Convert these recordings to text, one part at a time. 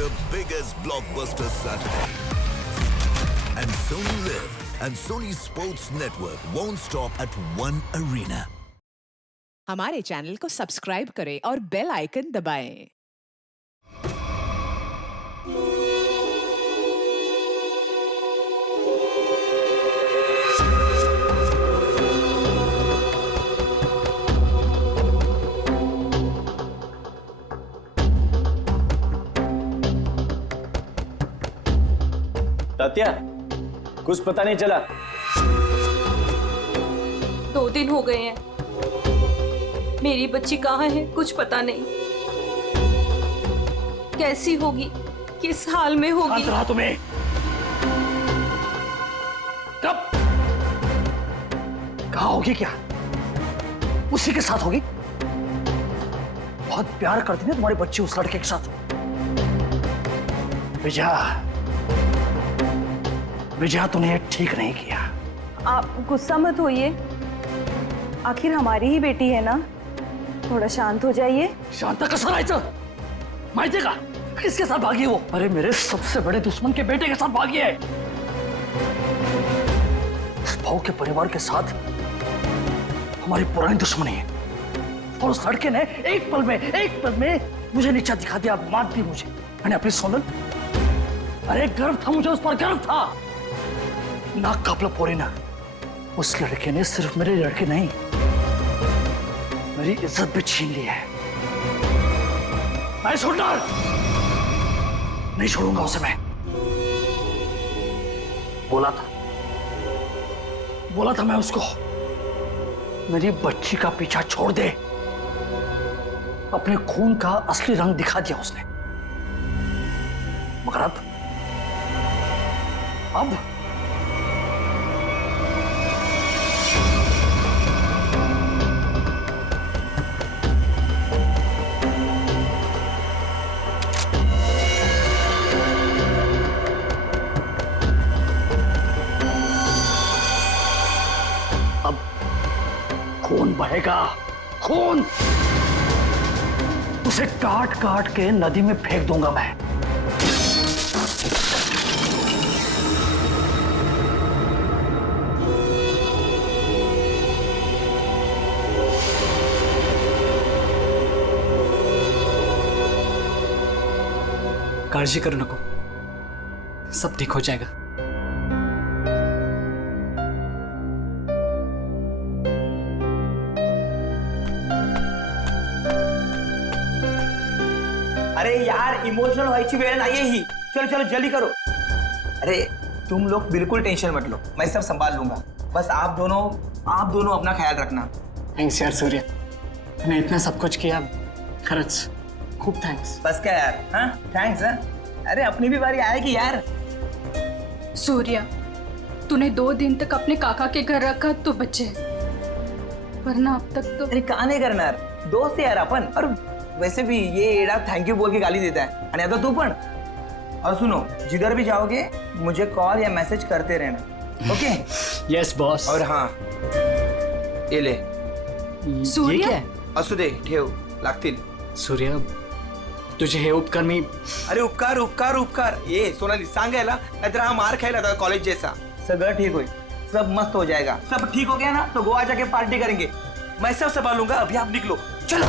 the biggest blockbuster Saturday. And Sony Live and Sony Sports Network won't stop at one arena. हमारे channel को subscribe करें और bell icon दबाएं। तात्या, कुछ पता नहीं चला। 2 दिन हो गए हैं, मेरी बच्ची कहाँ है कुछ पता नहीं। कैसी होगी, किस हाल में होगी। रहा तुम्हें कब कहाँ होगी? क्या उसी के साथ होगी? बहुत प्यार करती है तुम्हारी बच्ची उस लड़के के साथ। विजया तूने ठीक नहीं किया। आप गुस्सा मत होइए, आखिर हमारी ही बेटी है ना, थोड़ा शांत हो जाइए। शांता कसं राहायचं? माहितीये का किसके साथ भागी वो? अरे मेरे सबसे बड़े दुश्मन के बेटे के साथ भागी है। उस भाव के परिवार के साथ हमारी पुरानी दुश्मनी है और उस लड़के ने एक पल में मुझे नीचा दिखा दिया, मार दी मुझे। मैंने अपनी सोनल, अरे गर्व था मुझे, उस पर गर्व था। नाक कापला पोरी ना। उस लड़के ने सिर्फ मेरे लड़के नहीं, मेरी इज्जत भी छीन ली है। मैं छोड़ना नहीं छोड़ूंगा उसे। मैं बोला था मैं उसको, मेरी बच्ची का पीछा छोड़ दे। अपने खून का असली रंग दिखा दिया उसने। मगर अब खून बहेगा, खून। उसे काट काट के नदी में फेंक दूंगा मैं। काळजी करू नको, सब ठीक हो जाएगा। अरे यार, इमोशनल व्हायची वेळ नाहीये ही। चलो चलो जल्दी करो। अरे तुम लोग बिल्कुल टेंशन मत लो, मैं सब संभाल लूंगा। बस आप दोनों अपना ख्याल रखना। थैंक्स यार सूर्य, तूने इतना सब कुछ किया, खरंच खूब थैंक्स। बस क्या यार, हाँ थैंक्स। हाँ अरे अपनी भी बारी आएगी यार। सूर्या, तूने 2 दिन तक अपने काका के घर रखा तो बचे, वरना अब तक तो। अरे का नाही करणार, दोस्त है यार अपन। और वैसे भी ये एड़ा थैंक यू बोल के गाली देता है, आणि आता तू पण। और सुनो, जिधर भी जाओगे मुझे कॉल या मैसेज करते रहना, ओके? Yes boss. और हाँ, ये ले। सूर्य? ये क्या है? असू दे, ठेव, लागतील। सूर्य, तुझे हे उपकार मी। अरे उपकार उपकार उपकार, ये सोनाली सांगायला, नाहीतर हा मार खायला था कॉलेज जैसा। सगळं ठीक होईल, सब मस्त हो जाएगा। सब ठीक हो गया ना तो गोवा जाके पार्टी करेंगे। मैं सब संभालूंगा, अभी आप निकलो, चलो।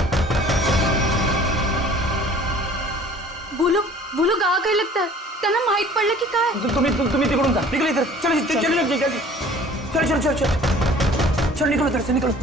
बोलो गावा काय लगता है, त्यांना माहित पडलं की काय? तुम्ही तिकडून जा, निकलो इधर। चलो चलो निकलो इधर से, निकलो।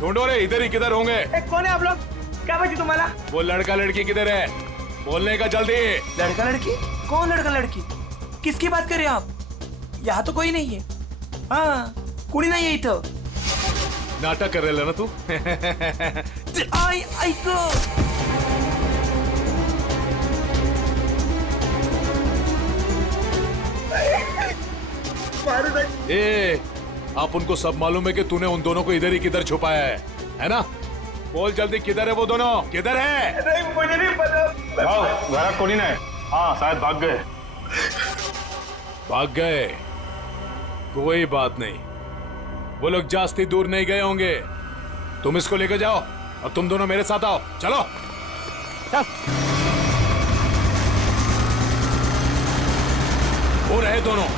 ढूंढो रे, इधर ही किधर होंगे। कौन है आप लोग? क्या बची तुम्हारा? वो लड़का लड़की किधर है? बोलने का जल्दी। लड़का लड़की? कौन लड़का लड़की? किसकी बात कर रहे हैं आप? यहाँ तो कोई नहीं है। हाँ, कुणी नहीं है इथं। नाटक कर रहे ना तू? ऐक ए, आप उनको सब मालूम है कि तूने उन दोनों को इधर ही किधर छुपाया है ना? बोल जल्दी, किधर है वो दोनों? किधर है? नहीं मुझे नहीं पता। घरात कोणी नाही. हाँ शायद भाग गए. भाग गए? कोई बात नहीं, वो लोग जास्ती दूर नहीं गए होंगे. तुम इसको लेकर जाओ और तुम दोनों मेरे साथ आओ. चलो चल. वो रहे दोनों.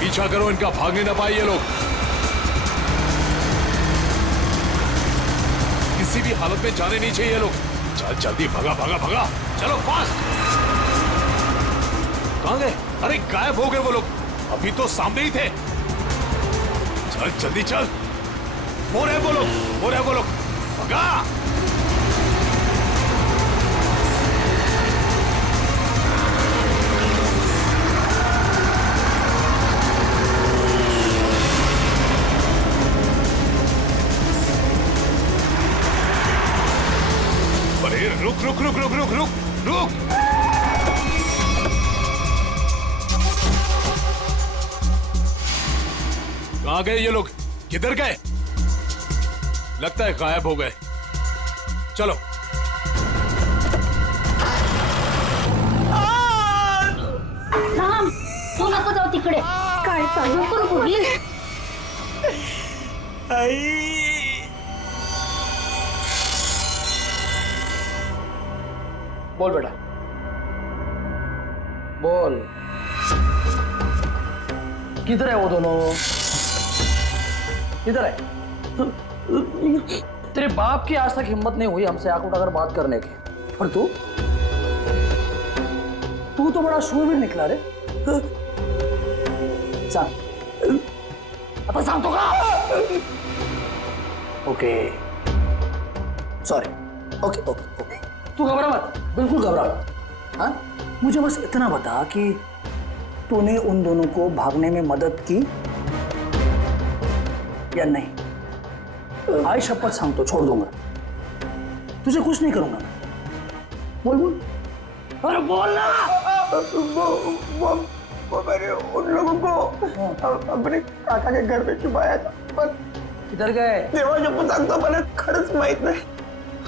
पीछा करो इनका, भागने ना पाए ये लोग. किसी भी हालत में जाने नहीं चाहिए ये लोग. चल जल्दी, भगा भगा भगा. चलो फास्ट. कहां गए? अरे गायब हो गए वो लोग. अभी तो सामने ही थे. चल जल्दी चल. वो रहे वो लोग, वो रहे वो लोग. भगा. अरे रुक रुक रुक रुक रुक रुक रुक. कहां गए ये लोग? किधर गए? लगता है गायब हो गए. चलो. राम, तू नको जाऊ तिकडे. काय चालू कर बोली. बोल बेटा, बोल. किधर है वो दोनों? किधर है? तेरे बाप की आज तक हिम्मत नहीं हुई हमसे आंख उठाकर बात करने की, और तू तो बड़ा शूरवीर निकला रे. सांग, आता सांगतो का? Okay sorry. Okay okay okay. तू घबरा मत, बिल्कुल घबरा मत. हाँ, मुझे बस इतना बता कि तूने उन दोनों को भागने में मदद की या नहीं. आई शपथ सांगतो, छोड़ दूंगा, तुझे कुछ नहीं करूंगा. बोल बोल. अरे बोल ना. वो मैंने उन लोगों को अपने काका के घर में छुपाया था. बस. किधर गए? देवा शपथ सांगतो, मला खरंच माहित नाही.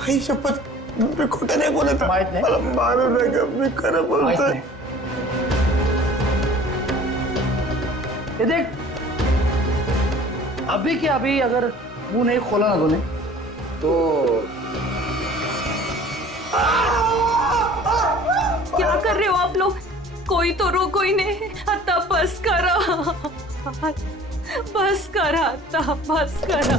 आई शपथ, मी खोटं नाही बोलत. माहित नाही? मला मारू नका, मी खरं बोलतोय. ये देख, अभी के अभी अगर मुंह नहीं खोला ना तूने तो क्या कर रहे हो आप लोग? कोई तो रोको ही नहीं. आता बस करा, बस करा, आता बस करा.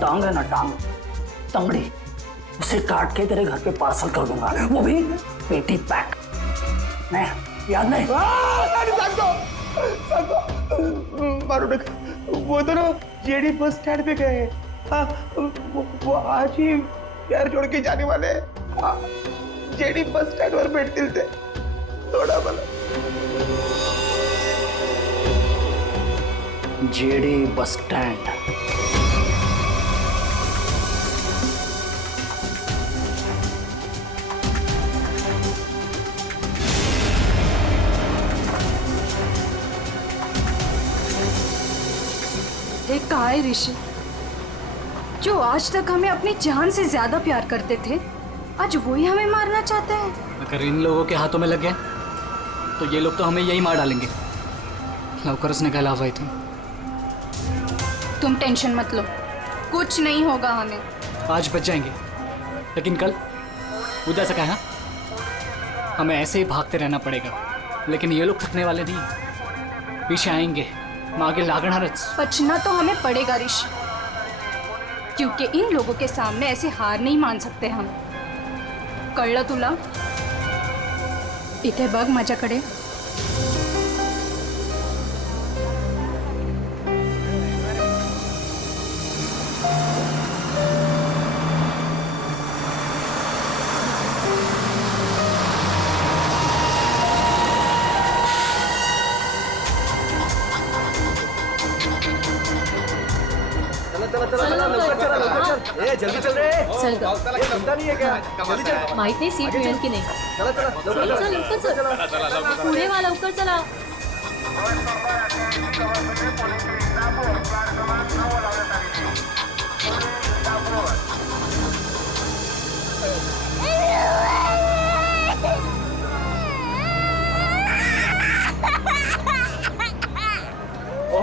टांग है ना, टांग, तंगड़ी, उसे काट के तेरे घर पे पार्सल कर दूंगा, वो भी पेटी पैक. नहीं याद नहीं? मारू नका. वो दोनों जेडी बस स्टैंड पे गए. हाँ, वो आज ही यार छोड़ के जाने वाले हैं. हाँ, जेडी बस स्टैंड वर भेटतील ते. थोडा मला. JD bus stand. एक कहा है ऋषि, जो आज तक हमें अपनी जान से ज्यादा प्यार करते थे, आज वही हमें मारना चाहते हैं. अगर इन लोगों के हाथों में लग गए तो ये लोग तो हमें यही मार डालेंगे. लवकरच निकाला हुआ तुम. तुम टेंशन मत लो, कुछ नहीं होगा हमें. आज बच जाएंगे, लेकिन कल उधर से कहा हमें ऐसे ही भागते रहना पड़ेगा. लेकिन ये लोग थकने वाले नहीं, पीछे आएंगे, मागे लागणारच. बचना तो हमें पड़ेगा ऋषि, क्योंकि इन लोगों के सामने ऐसे हार नहीं मान सकते हम. कळलं तुला? इथे बघ माझ्याकडे. जल्दी चल रे. चल ग. चिंता नहीं है क्या? जल्दी चल. माहित नाही सीट मिळेल की नाही. चला चला लवकर चल लवकर चल. पुढे वा लवकर चला.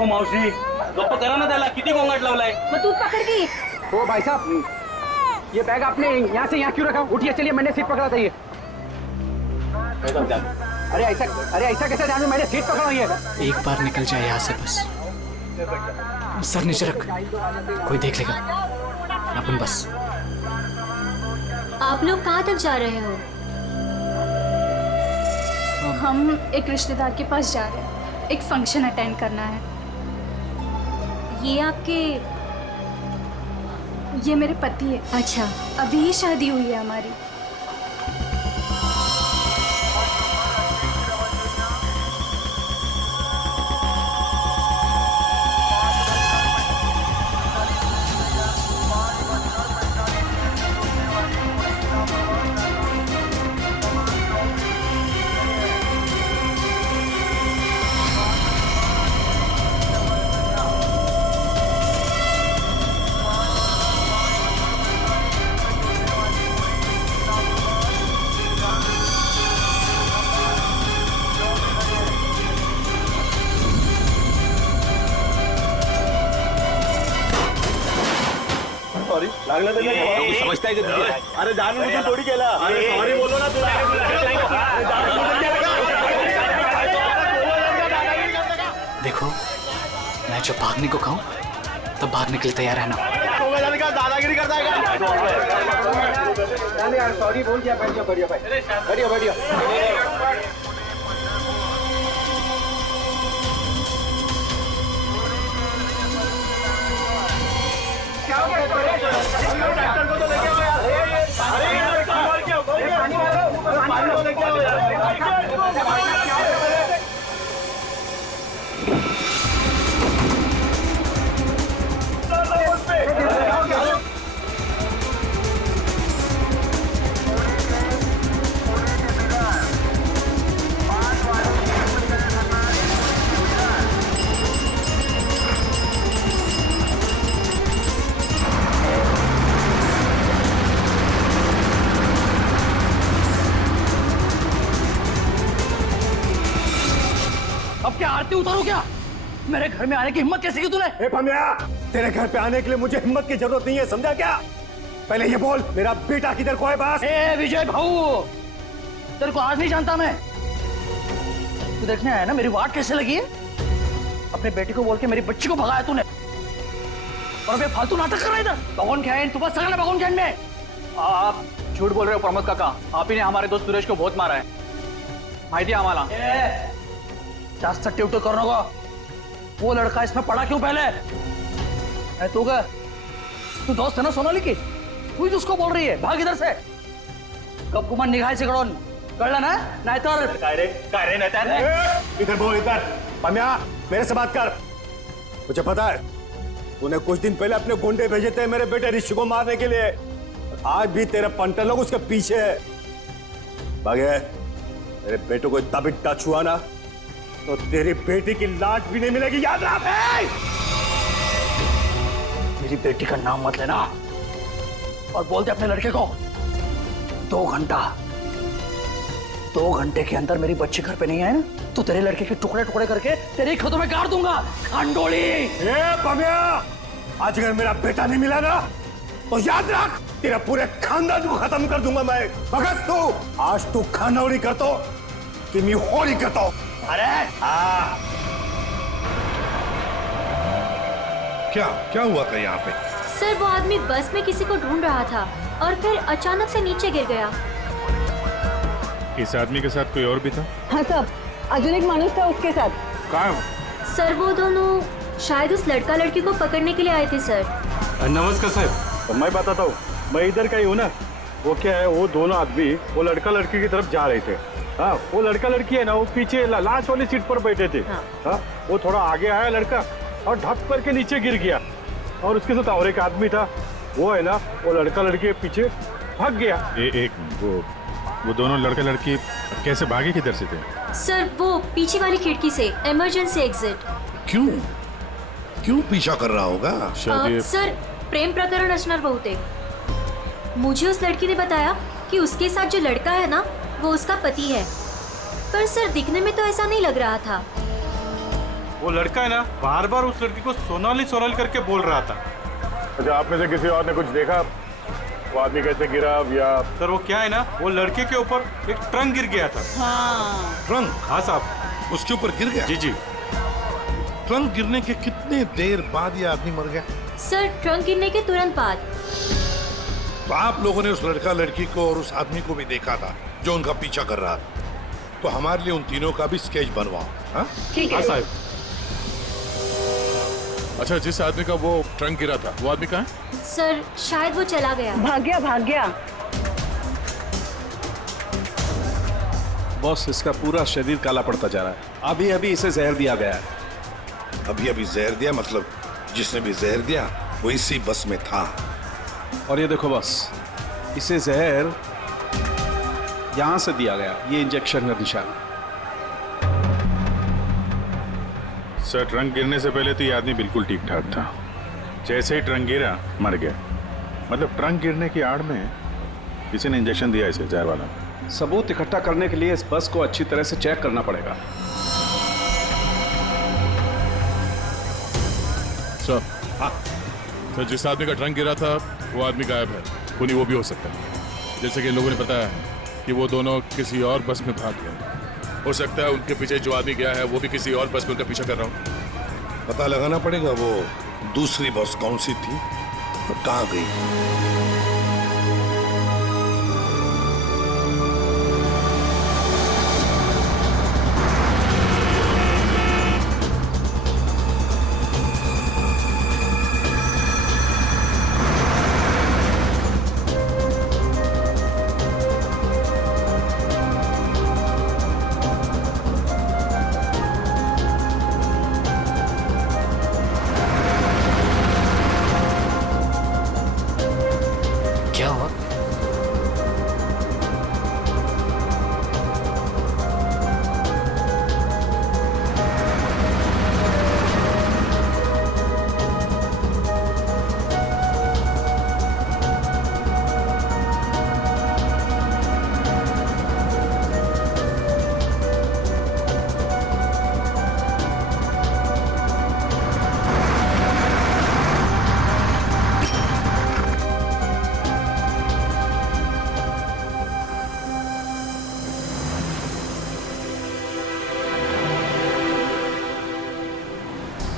हो मावशी गप्प करा ना त्याला किती गोंगाट लावलाय मग तू पकड़ की ओ भाई साहब, ये बैग आपने यहाँ से यहाँ क्यों रखा? उठिए, चलिए, मैंने सीट पकड़ा था ये। अरे ऐसा कैसे जानू? मैंने सीट पकड़ा हुई है। एक बार निकल जाए यहाँ से बस। सर नीचे रख, कोई देख लेगा अपन बस। आप लोग कहाँ तक जा रहे हो? हम एक रिश्तेदार के पास जा रहे हैं, एक फंक्शन अटेंड करना है। ये आपके? ये मेरे पति है। अच्छा। अभी ही शादी हुई है हमारी। समझता है कि अरे जान मुझे थोड़ी केला. अरे सॉरी बोलो ना तुला. देखो, मैं जब भागने को कहूँ तब भागने के लिए तैयार रहना। दादागिरी करता है यार, सॉरी बोल दिया। बैठिए, बढ़िया भाई, बढ़िया बढ़िया। अब क्या आरती उतारो क्या? मेरे घर में आने की हिम्मत कैसे की तूने? ए भमिया, तेरे घर पे आने के लिए मुझे हिम्मत की जरूरत नहीं है, समझा क्या? पहले ये बोल, मेरा बेटा किधर को है बस? ए विजय भाऊ, तेरे को आज नहीं जानता मैं। तू देखने आया ना मेरी वाट कैसे लगी है? अपने बेटे को बोल के मेरी बच्ची को भगाया तूने, और अबे फालतू नाटक कर रहा है इधर। भगवान खान, तू बस सगला भगवान खान में। आप झूठ बोल रहे हो प्रमोद काका। आप ही ने हमारे दोस्त सुरेश को बहुत मारा है, माहिती है आम्हाला। जास्त टिवटो कर नको। वो लड़का इसमें पड़ा क्यों पहले? तू क्या, तू दोस्त है ना सोनाली की? तू ही उसको बोल रही है भाग इधर से। कब कुमार निघाय से कड़ोन कळलं ना? नाहीतर काय रे नाहीतर इधर बोल, इधर। भमिया, मेरे से बात कर। मुझे पता है तूने कुछ दिन पहले अपने गुंडे भेजे थे मेरे बेटे ऋषि को मारने के लिए। आज भी तेरे पंटर लोग उसके पीछे है। भागे, मेरे बेटे को इतना भी टच हुआ ना तो तेरी बेटी की लाश भी नहीं मिलेगी, याद रख। मेरी बेटी का नाम मत लेना, और बोल दे अपने लड़के को 2 घंटे के अंदर मेरी बच्ची घर पे नहीं आए ना तो तेरे लड़के के टुकड़े टुकड़े करके तेरे खेतों में गाड़ दूंगा। खांडोली। ए भमिया, आज अगर मेरा बेटा नहीं मिला ना तो याद रख, तेरा पूरे खानदान को खत्म कर दूंगा मैं। भगत तू आज तू खानौड़ी करतो कि मैं होरी करता हूं। अरे क्या हुआ था यहाँ पे? सर वो आदमी बस में किसी को ढूंढ रहा था और फिर अचानक से नीचे गिर गया। इस आदमी के साथ कोई और भी था? हाँ साहब, अजून एक माणूस था उसके साथ। कहाँ? सर वो दोनों शायद उस लड़का लड़की को पकड़ने के लिए आए थे सर। नमस्कार साहब। तो मैं बताता हूँ, मैं इधर का ही हूँ ना। वो क्या है, वो दोनों आदमी वो लड़का लड़की की तरफ जा रहे थे। हाँ, वो लड़का लड़की है ना, वो पीछे लास्ट वाली सीट पर बैठे थे। हाँ, वो थोड़ा आगे आया लड़का और ढप करके नीचे गिर गया, और उसके साथ और एक आदमी था। वो है ना, वो लड़का लड़की के पीछे भाग गया। वो दोनों लड़का लड़की कैसे भागे, किधर से थे? सर वो पीछे वाली खिड़की से, इमरजेंसी एग्जिट। क्यों पीछा कर रहा होगा? सर प्रेम प्रकरण असणार बहुतेक। मुझे उस लड़की ने बताया कि उसके साथ जो लड़का है ना वो उसका पति है, पर सर दिखने में तो ऐसा नहीं लग रहा था। वो लड़का है ना बार बार उस लड़की को सोनाली सोनाली करके बोल रहा था। अच्छा, आप में से किसी और ने कुछ देखा? वो आदमी कैसे गिरा या? सर वो क्या है ना, वो लड़के के ऊपर एक ट्रंक गिर गया था। ट्रंक? हाँ साहब। उसके ऊपर गिर गया? जी जी। ट्रंक गिरने के कितने देर बाद ये आदमी मर गया? सर ट्रंक गिरने के तुरंत बाद। तो आप लोगों ने उस लड़का लड़की को और उस आदमी को भी देखा था जो उनका पीछा कर रहा था, तो हमारे लिए उन तीनों का भी स्केच बनवाओ। हाँ ठीक है साहब। अच्छा, जिस आदमी का वो ट्रंक गिरा था वो आदमी कहाँ है? सर शायद वो चला गया। भाग गया। बॉस, इसका पूरा शरीर काला पड़ता जा रहा है। अभी अभी इसे जहर दिया गया है। अभी अभी जहर दिया? मतलब जिसने भी जहर दिया वो इसी बस में था। और ये देखो बॉस, इसे जहर यहां से दिया गया, ये इंजेक्शन का निशान। सर, ट्रंक गिरने से पहले तो ये आदमी बिल्कुल ठीक ठाक था। जैसे ही ट्रंक गिरा मर गया। मतलब ट्रंक गिरने की आड़ में किसी ने इंजेक्शन दिया इसे, जहर वाला। सबूत इकट्ठा करने के लिए इस बस को अच्छी तरह से चेक करना पड़ेगा। सर, हाँ सर, जिस आदमी का ट्रंक गिरा था वो आदमी गायब है। खूनी वो भी हो सकता है। जैसे कि लोगों ने बताया कि वो दोनों किसी और बस में भाग गए। हो सकता है उनके पीछे जो आदमी गया है वो भी किसी और बस में उनका पीछा कर रहा हो। पता लगाना पड़ेगा वो दूसरी बस कौन सी थी और कहाँ गई। क्या हुआ?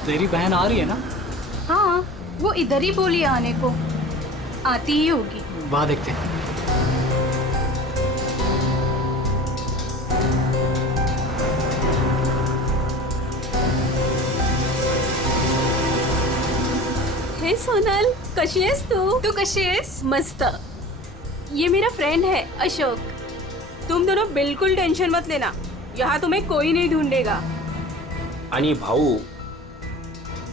तेरी बहन आ रही है ना? हाँ, वो इधर ही बोली आने को। आती ही होगी। वहाँ देखते हैं। हे सोनल, कशी आहेस तू? तू कशी आहेस? मस्त। ये मेरा फ्रेंड है अशोक। तुम दोनों बिल्कुल टेंशन मत लेना, यहाँ तुम्हें कोई नहीं ढूंढेगा। आणि भाऊ,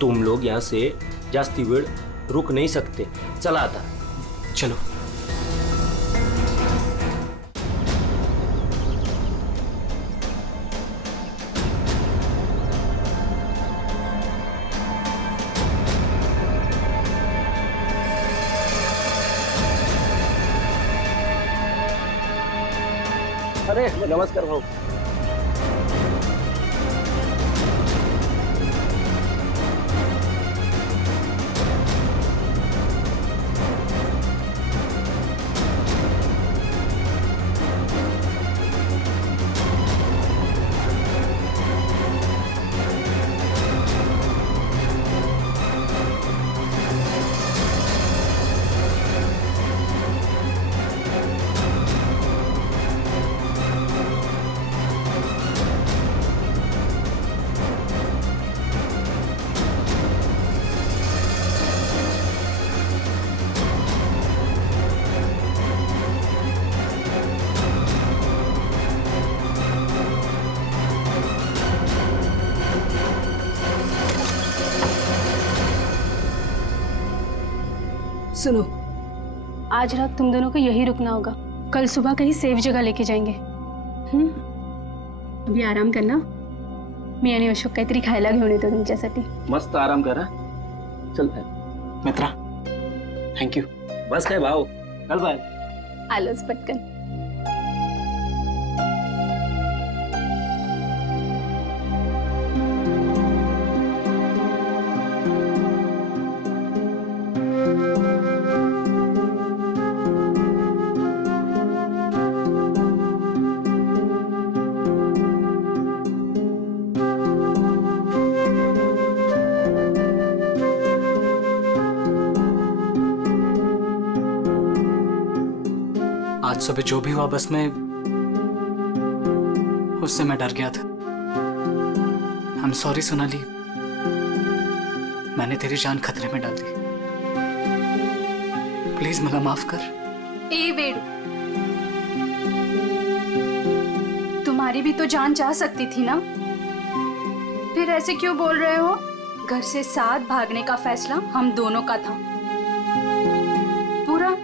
तुम लोग यहाँ से जास्ती वेळ रुक नहीं सकते। चला आता। चलो। अरे नमस्कार भाऊ। सुनो, आज रात तुम दोनों को यही रुकना होगा। कल सुबह कहीं सेफ जगह लेके जाएंगे। अभी आराम करना। मी आणि अशोक काहीतरी खायला घेऊन येतो तुमच्यासाठी। मस्त आराम करा। चल मित्रा, थँक्यू। बस काय भाऊ, चल बाय। आलोच पटकन। आज सुबह जो भी हुआ बस में, उससे मैं डर गया था। आई एम सॉरी सोनाली, मैंने तेरी जान खतरे में डाल दी। प्लीज मला माफ कर। ए वेडू, तुम्हारी भी तो जान जा सकती थी ना, फिर ऐसे क्यों बोल रहे हो? घर से साथ भागने का फैसला हम दोनों का था। पूरा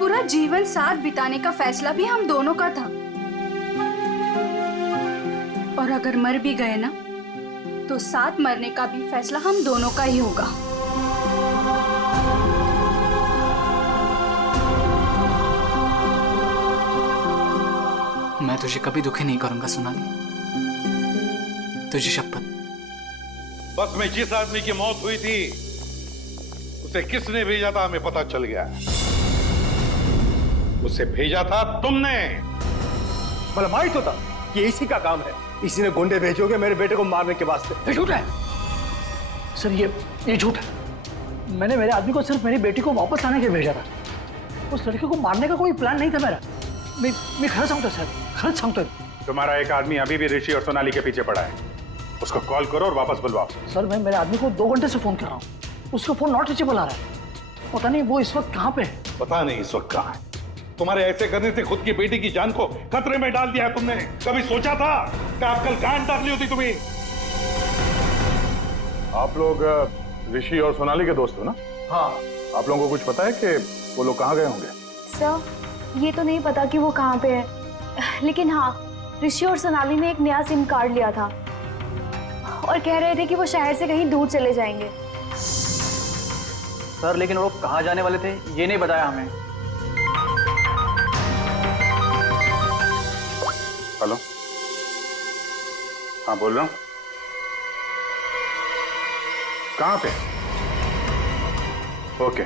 पूरा जीवन साथ बिताने का फैसला भी हम दोनों का था। और अगर मर भी गए ना, तो साथ मरने का भी फैसला हम दोनों का ही होगा। मैं तुझे कभी दुखी नहीं करूंगा सोनाली, तुझे शपथ। बस में जिस आदमी की मौत हुई थी उसे किसने भेजा था हमें पता चल गया। उसे भेजा था तुमने। मतलब माहित होता कि इसी का काम है, इसी ने गुंडे भेजोगे मेरे बेटे को मारने के वास्ते। ये झूठ है सर, ये झूठ है। मैंने मेरे आदमी को सिर्फ मेरी बेटी को वापस लाने के लिए भेजा था। उस लड़के को मारने का कोई प्लान नहीं था मेरा। मैं खरं सांगतो सर, खरंच सांगतोय। तुम्हारा एक आदमी अभी भी ऋषि और सोनाली के पीछे पड़ा है, उसको कॉल करो और वापस बुलवाओ। सर मैं मेरे आदमी को 2 घंटे से फोन कर रहा हूँ, उसका फोन नॉट रीचेबल आ रहा है। पता नहीं वो इस वक्त कहाँ पे है। पता नहीं इस वक्त कहाँ है। तुम्हारे ऐसे करने से खुद की बेटी की जान को खतरे में डाल दिया है तुमने। कभी सोचा था कि आप कल गांड डाली होती तुम्हें? आप लोग ऋषि और सोनाली के दोस्त हो ना? हाँ। आप लोगों को कुछ पता है कि वो लोग कहाँ गए होंगे? सर ये तो नहीं पता कि वो कहाँ पे है, लेकिन हाँ ऋषि और सोनाली ने एक नया सिम कार्ड लिया था और कह रहे थे कि वो शहर से कहीं दूर चले जाएंगे। सर लेकिन वो लोग कहाँ जाने वाले थे ये नहीं बताया हमें। हेलो, हाँ बोल रहा हूँ। कहाँ पे? Okay,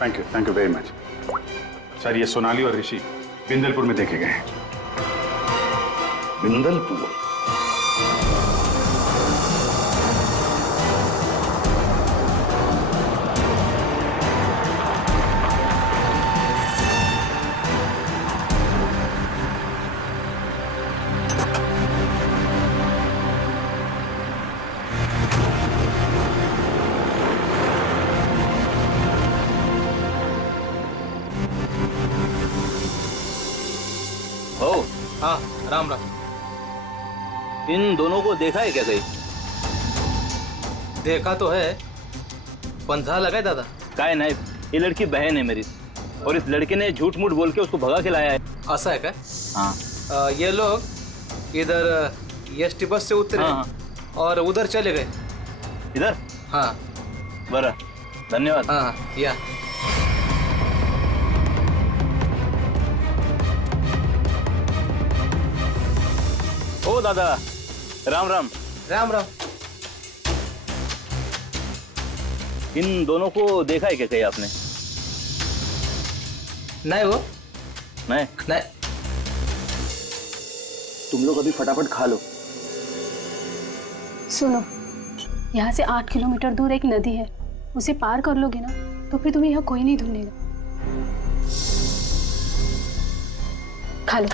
thank you very much. Sir ये सोनाली और ऋषि बिंदलपुर में देखे गए हैं। बिंदलपुर? हाँ राम राम। इन दोनों को देखा है क्या कहीं? देखा तो है, पंधा लगा है दादा। काय नहीं, ये लड़की बहन है मेरी और इस लड़के ने झूठ मूठ बोल के उसको भगा के लाया है। ऐसा है क्या? हाँ। ये लोग इधर एसटी बस से उतरे और उधर चले गए। इधर? हाँ। बरा, धन्यवाद। हाँ या। ओ दादा, राम राम। राम राम। इन दोनों को देखा है क्या कहीं आपने? नहीं वो नहीं। तुम लोग अभी फटाफट खा लो। सुनो, यहाँ से 8 किलोमीटर दूर एक नदी है, उसे पार कर लोगे ना तो फिर तुम्हें यहाँ कोई नहीं ढूंढेगा। खा लो।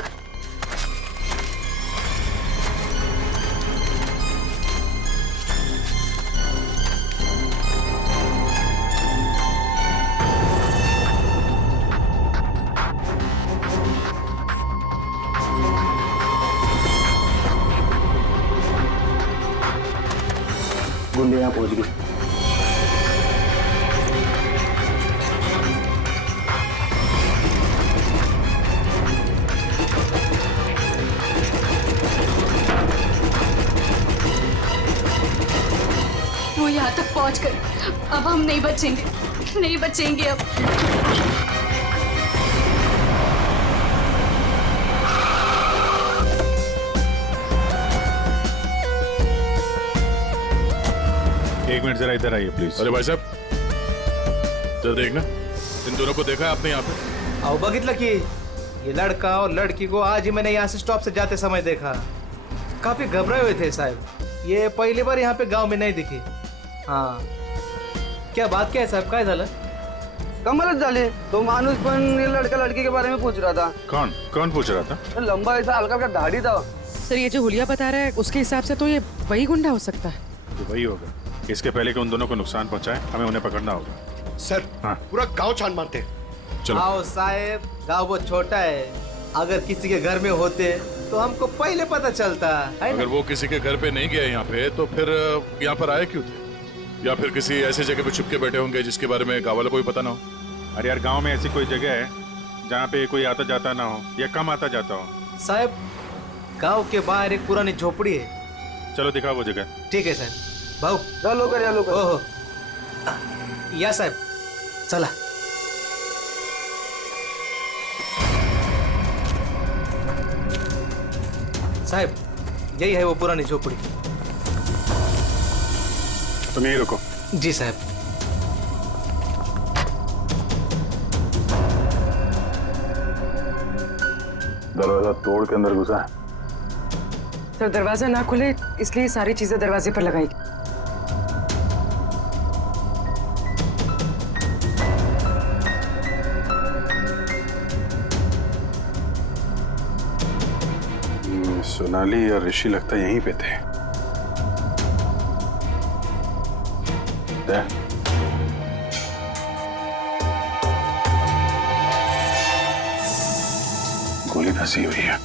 गुंडे यहाँ पहुंच गए। वो यहाँ तक पहुँच गए, अब हम नहीं बचेंगे अब। एक मिनट जरा इधर आइए प्लीज। अरे भाई साहब जरा देखना, इन दोनों को देखा है आपने यहाँ पे? आओ बगितला कि ये लड़का और लड़की को आज ही मैंने यहाँ से स्टॉप से जाते समय देखा। काफी घबराए हुए थे साहब। ये पहली बार यहाँ पे गांव में नहीं दिखी। हाँ क्या बात क्या है साहब, काय झालं? कमालच झाली. तो माणूस पण लड़का लड़की के बारे में पूछ रहा था. कौन कौन पूछ रहा था? लंबा ऐसा हल्का हल्का दाढ़ी था. सर ये जो हुलिया बता रहा है उसके हिसाब से तो ये वही गुंडा हो सकता है. तो वही होगा. इसके पहले कि उन दोनों को नुकसान पहुंचाए हमें उन्हें पकड़ना होगा. सर हाँ पूरा गांव छान मारते हैं. चलो. आओ साहब, गांव बहुत छोटा है. अगर किसी के घर में होते तो हमको पहले पता चलता है. अगर वो किसी के घर पे नहीं गए यहाँ पे तो फिर यहाँ पर आए क्यों थे? या फिर किसी ऐसे जगह पे छुप के बैठे होंगे जिसके बारे में गांव वालों को भी पता ना हो. अरे यार गांव में ऐसी कोई जगह है जहाँ पे कोई आता जाता ना हो या कम आता जाता हो? साहब गांव के बाहर एक पुरानी झोपड़ी है. चलो दिखाओ वो जगह. ठीक है सर. भाऊ चलो कर या लोग. ओहो या साहब चला. साहब यही है वो पुरानी झोपड़ी. तुम यहीं रुको. जी साहब. दरवाजा तोड़ के अंदर घुसा. सर दरवाजा ना खुले इसलिए सारी चीजें दरवाजे पर लगाई. सोनाली और ऋषि लगता यहीं पे थे. गोली फंसी हुई है.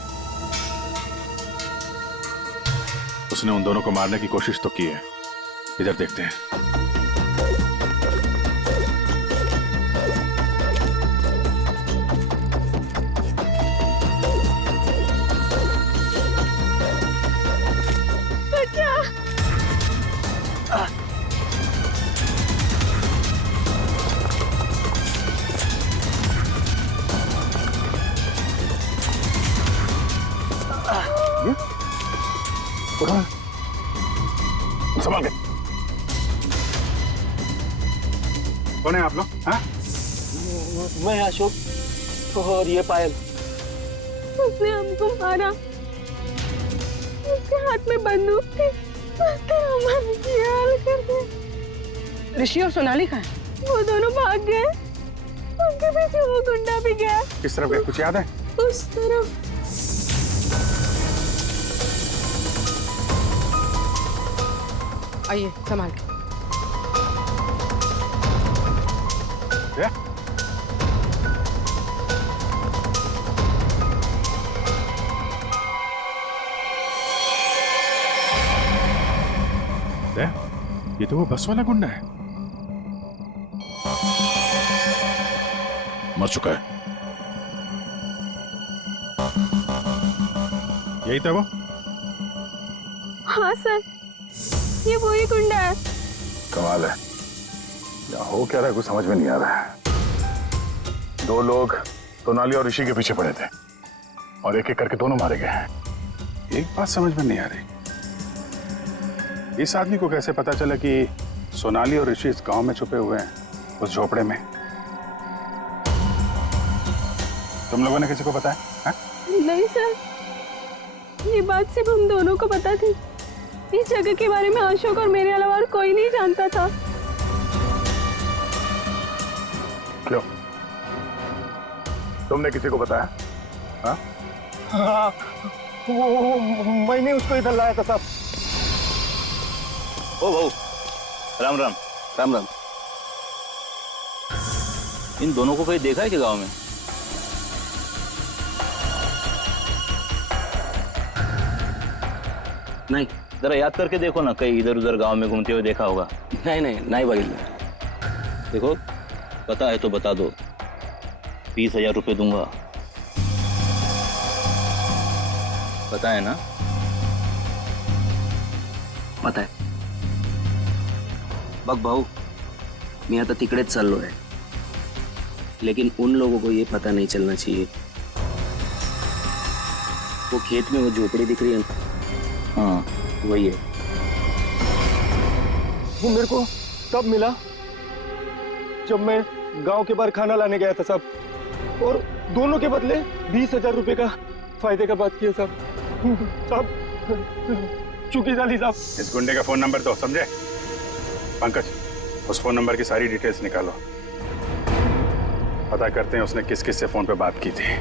उसने उन दोनों को मारने की कोशिश तो की है. इधर देखते हैं. संभाल के. कौन है आप लोग? हाँ? मैं अशोक और ये पायल. उसने हमको मारा. उसके हाथ में बंदूक थी. हमारे क्या हाल कर दे. ऋषि और सोनाली कहाँ है? वो दोनों भाग गए. उनके पीछे वो गुंडा भी गया. किस तरफ गए कुछ याद है? उस तरफ. आइए संभाल के. ये तो वो बस वाला गुंडा है. मर चुका है. यही था वो. हाँ सर ये वही गुंडा है. कमाल है. यहाँ हो क्या रहा है कुछ समझ में नहीं आ रहा है. दो लोग सोनाली और ऋषि के पीछे पड़े थे और एक एक करके दोनों मारे गए हैं. एक बात समझ में नहीं आ रही. इस आदमी को कैसे पता चला कि सोनाली और ऋषि इस गांव में छुपे हुए हैं उस झोपड़े में? तुम लोगों ने किसी को बताया? हाँ? नहीं सर ये बात सिर्फ हम दोनों को पता थी. इस जगह के बारे में अशोक और मेरे अलावा और कोई नहीं जानता था. क्यों? तुमने किसी को बताया? हाँ? हाँ, वो मैंने उसको इधर लाया था साहब. ओ भाऊ राम राम. राम राम. इन दोनों को कहीं देखा है क्या गांव में? नहीं. जरा याद करके देखो ना, कहीं इधर उधर गांव में घूमते हुए देखा होगा. नहीं बघितलं. देखो पता है तो बता दो. 20,000 रुपये दूंगा. पता है ना? पता आहे. बघ भाऊ मी आता तिकडेच चाललो आहे. लेकिन उन लोगों को ये पता नहीं चलना चाहिए. वो खेत में वो झोपड़ी दिख रही है. हाँ वही है. वो मेरे को तब मिला जब मैं गांव के बाहर खाना लाने गया था साहब. और दोनों के बदले 20,000 रुपए का फायदे का बात किया साहब. चुकी जाली साहब. इस गुंडे का फोन नंबर दो. समझे? पंकज उस फोन नंबर की सारी डिटेल्स निकालो. पता करते हैं उसने किस किस से फोन पे बात की थी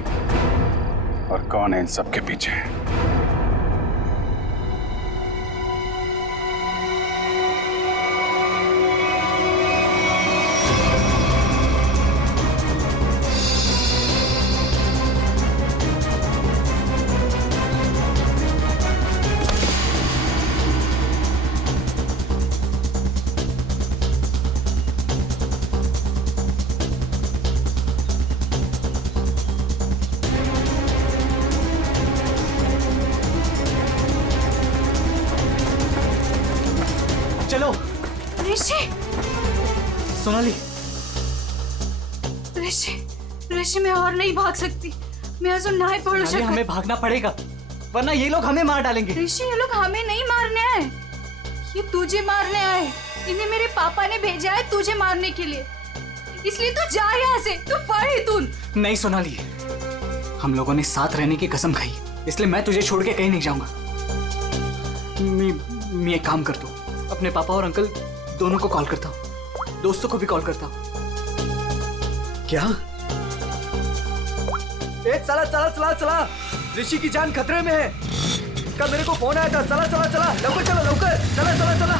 और कौन है इन सब के पीछे। चलो ऋषि, सोनाली। ऋषि, ऋषि मैं और नहीं भाग सकती। मैं अजून नहीं पडू सोनाली, हमें शकत। भागना पड़ेगा वरना ये लोग हमें मार डालेंगे। ऋषि, ये लोग हमें नहीं मारने आए, ये तुझे मारने आए। इन्हें मेरे पापा ने भेजा है तुझे मारने के लिए, इसलिए तू जा यहाँ से। तू पढ़ हितून। नहीं सोनाली, हम लोगों ने साथ रहने की कसम खाई, इसलिए मैं तुझे छोड़ के कहीं नहीं जाऊंगा। मैं एक काम करता हूँ, अपने पापा और अंकल दोनों को कॉल करता हूँ, दोस्तों को भी कॉल करता हूँ। क्या? ए चला चला चला चला, ऋषि की जान खतरे में है। इसका मेरे को फोन आया था। चला चला चला, लवकर चलो, लवकर चला चला चला।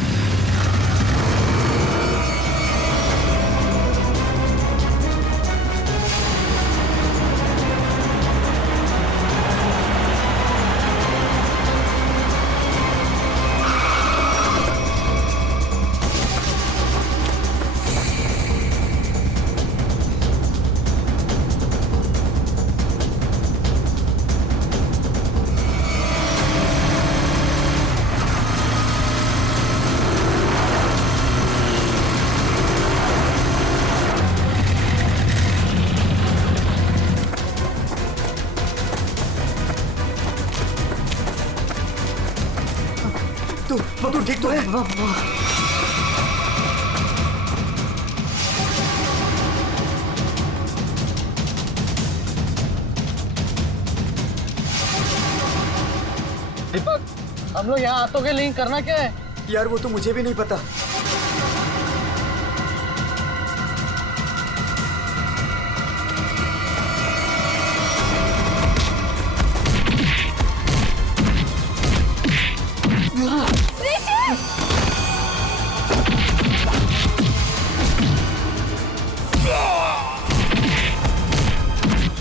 तू ठीक तो है? दीपक, हम लोग यहाँ आतों के लिंक करना क्या है? यार वो तो मुझे भी नहीं पता।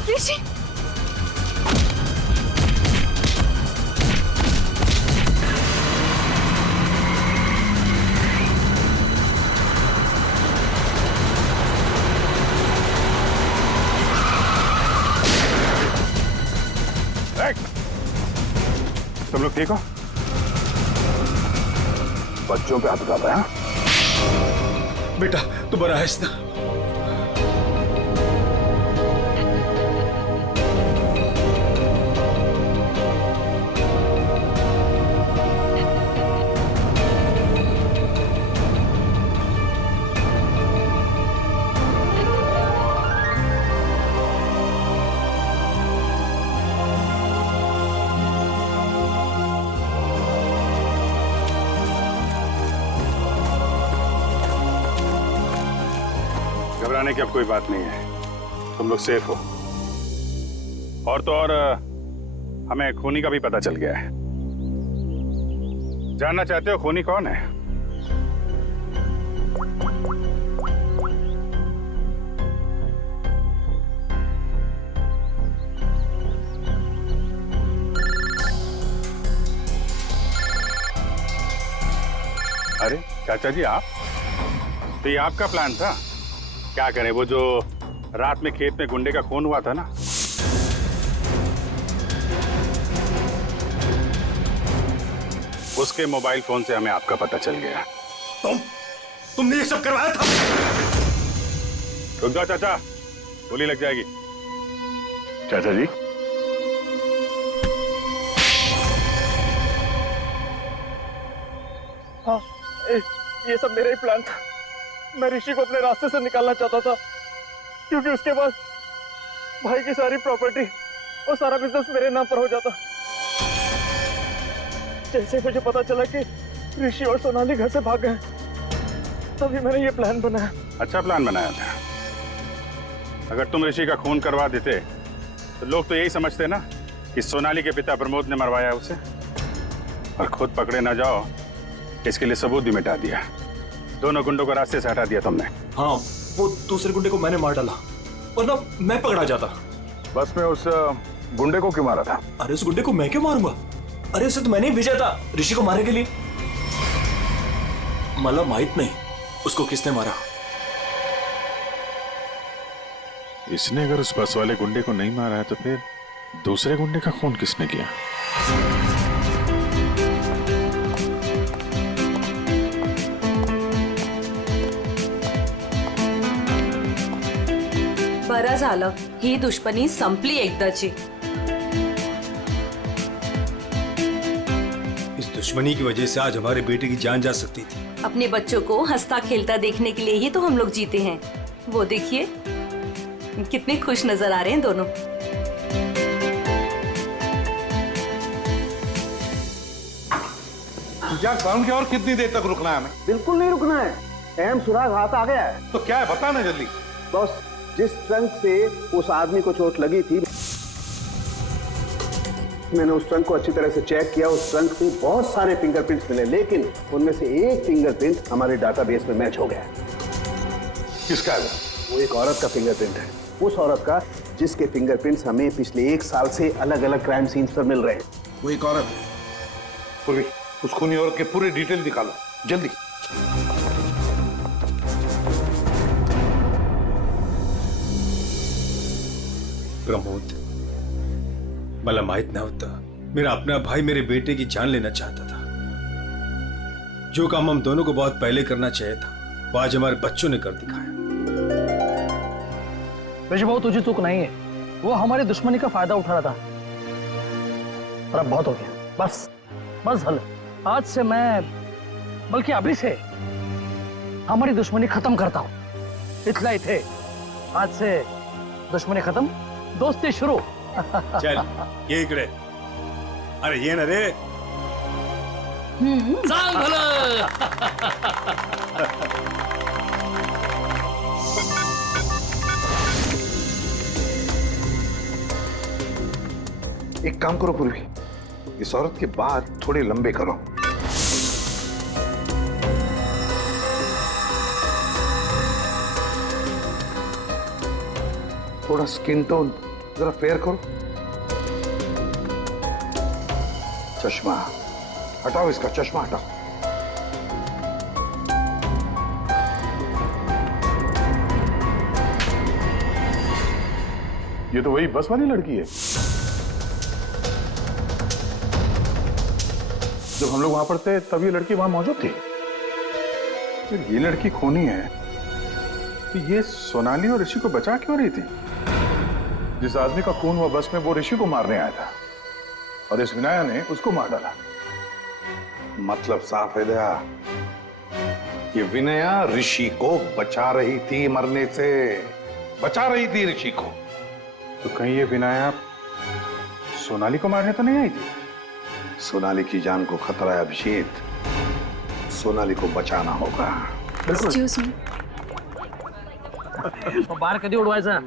ऋषि, तुम लोग ठीक हो? बच्चों पे हाथ उठाता है? बेटा तू बड़ा है ना? घबराने की अब कोई बात नहीं है, तुम लोग सेफ हो। और तो और हमें खूनी का भी पता चल गया है। जानना चाहते हो खूनी कौन है? अरे चाचा जी, आप तो ये आपका प्लान था? क्या करें, वो जो रात में खेत में गुंडे का खून हुआ था ना, उसके मोबाइल फोन से हमें आपका पता चल गया। तुमने ये सब करवाया था? रुक जाओ चाचा, गोली लग जाएगी। चाचा जी, हाँ, ये सब मेरा ही प्लान था। मैं ऋषि को अपने रास्ते से निकालना चाहता था, क्योंकि उसके बाद भाई की सारी प्रॉपर्टी और सारा बिजनेस मेरे नाम पर हो जाता। जैसे मुझे पता चला कि ऋषि और सोनाली घर से भाग गए, तभी मैंने ये प्लान बनाया। अच्छा प्लान बनाया था। अगर तुम ऋषि का खून करवा देते तो लोग तो यही समझते ना कि सोनाली के पिता प्रमोद ने मरवाया उसे, और खुद पकड़े ना जाओ इसके लिए सबूत भी मिटा दिया। दोनों गुंडों को रास्ते से हटा दिया तुमने। हाँ, वो दूसरे गुंडे को मैंने मार डाला, वरना मैं पकड़ा जाता। बस में उस गुंडे को क्यों मारा था? अरे उस गुंडे को मैं क्यों मारूंगा? अरे उसे तो मैंने ही भेजा था ऋषि को मारने के लिए। मला माहित नहीं उसको किसने मारा। इसने अगर उस बस वाले गुंडे को नहीं मारा है तो फिर दूसरे गुंडे का खून किसने किया? बरं झालं, ही दुश्मनी संपली एकदाची। इस दुश्मनी की वजह से आज हमारे बेटे की जान जा सकती थी। अपने बच्चों को हंसता खेलता देखने के लिए ही तो हम लोग जीते हैं। वो देखिए कितने खुश नजर आ रहे हैं दोनों। क्या काम की और कितनी देर तक रुकना है हमें? बिल्कुल नहीं रुकना है, अहम सुराग हाथ आ गया है। तो क्या है बता ना जल्दी। बॉस, जिस ट्रंक से उस आदमी को चोट लगी थी, मैंने उस ट्रंक को अच्छी तरह से चेक किया। उस ट्रंक से बहुत सारे फिंगरप्रिंट्स मिले, लेकिन उनमें से एक फिंगरप्रिंट हमारे डाटाबेस में मैच हो गया। किसका है वो? एक औरत का फिंगरप्रिंट है, उस औरत का जिसके फिंगरप्रिंट्स हमें पिछले 1 साल से अलग अलग क्राइम सीन्स पर मिल रहे हैं। वो एक औरत है। पूर्वी, उस खूनी औरत के पूरे डिटेल निकालो जल्दी। प्रमोद, मला माहित नव्हतं मेरा अपना भाई मेरे बेटे की जान लेना चाहता था। जो काम हम दोनों को बहुत पहले करना चाहिए था वो आज हमारे बच्चों ने कर दिखाया। ऋषि भाऊ, तुझे चूक नहीं है, वो हमारी दुश्मनी का फायदा उठा रहा था। पर अब बहुत हो गया, बस बस हल। आज से मैं, बल्कि अभी से हमारी दुश्मनी खत्म करता हूँ। इतना ही थे, आज से दुश्मनी खत्म, दोस्ती शुरू। चल ये इकडे। अरे ये ना रे। एक काम करो पूर्वी, इस औरत के बाल थोड़े लंबे करो। थोड़ा स्किन टोन जरा फेयर करो। चश्मा हटाओ, इसका चश्मा हटाओ। ये तो वही बस वाली लड़की है। जब हम लोग वहां पर थे तब ये लड़की वहां मौजूद थी। फिर ये लड़की खूनी है तो ये सोनाली और ऋषि को बचा क्यों रही थी? जिस आदमी का खून हुआ बस में वो ऋषि को मारने आया था और इस विनाया ने उसको मार डाला। मतलब साफ है दया, ये विनया ऋषि को बचा रही थी, मरने से बचा रही थी ऋषि को। तो कहीं ये विनाया सोनाली को मारने तो नहीं आई थी? सोनाली की जान को खतरा है अभिषेक, सोनाली को बचाना होगा। एक्सक्यूज मी, बार कधी उडवायचा?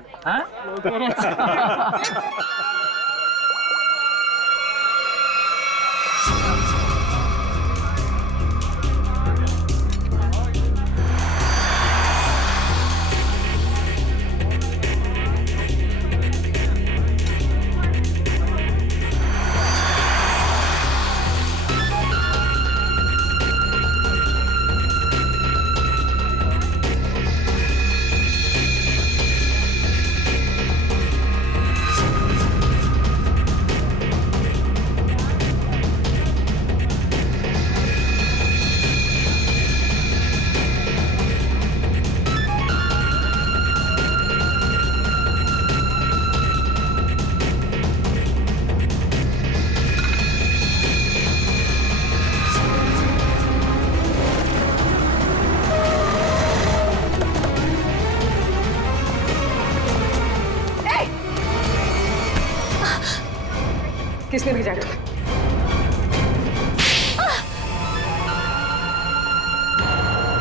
किसने भेजा?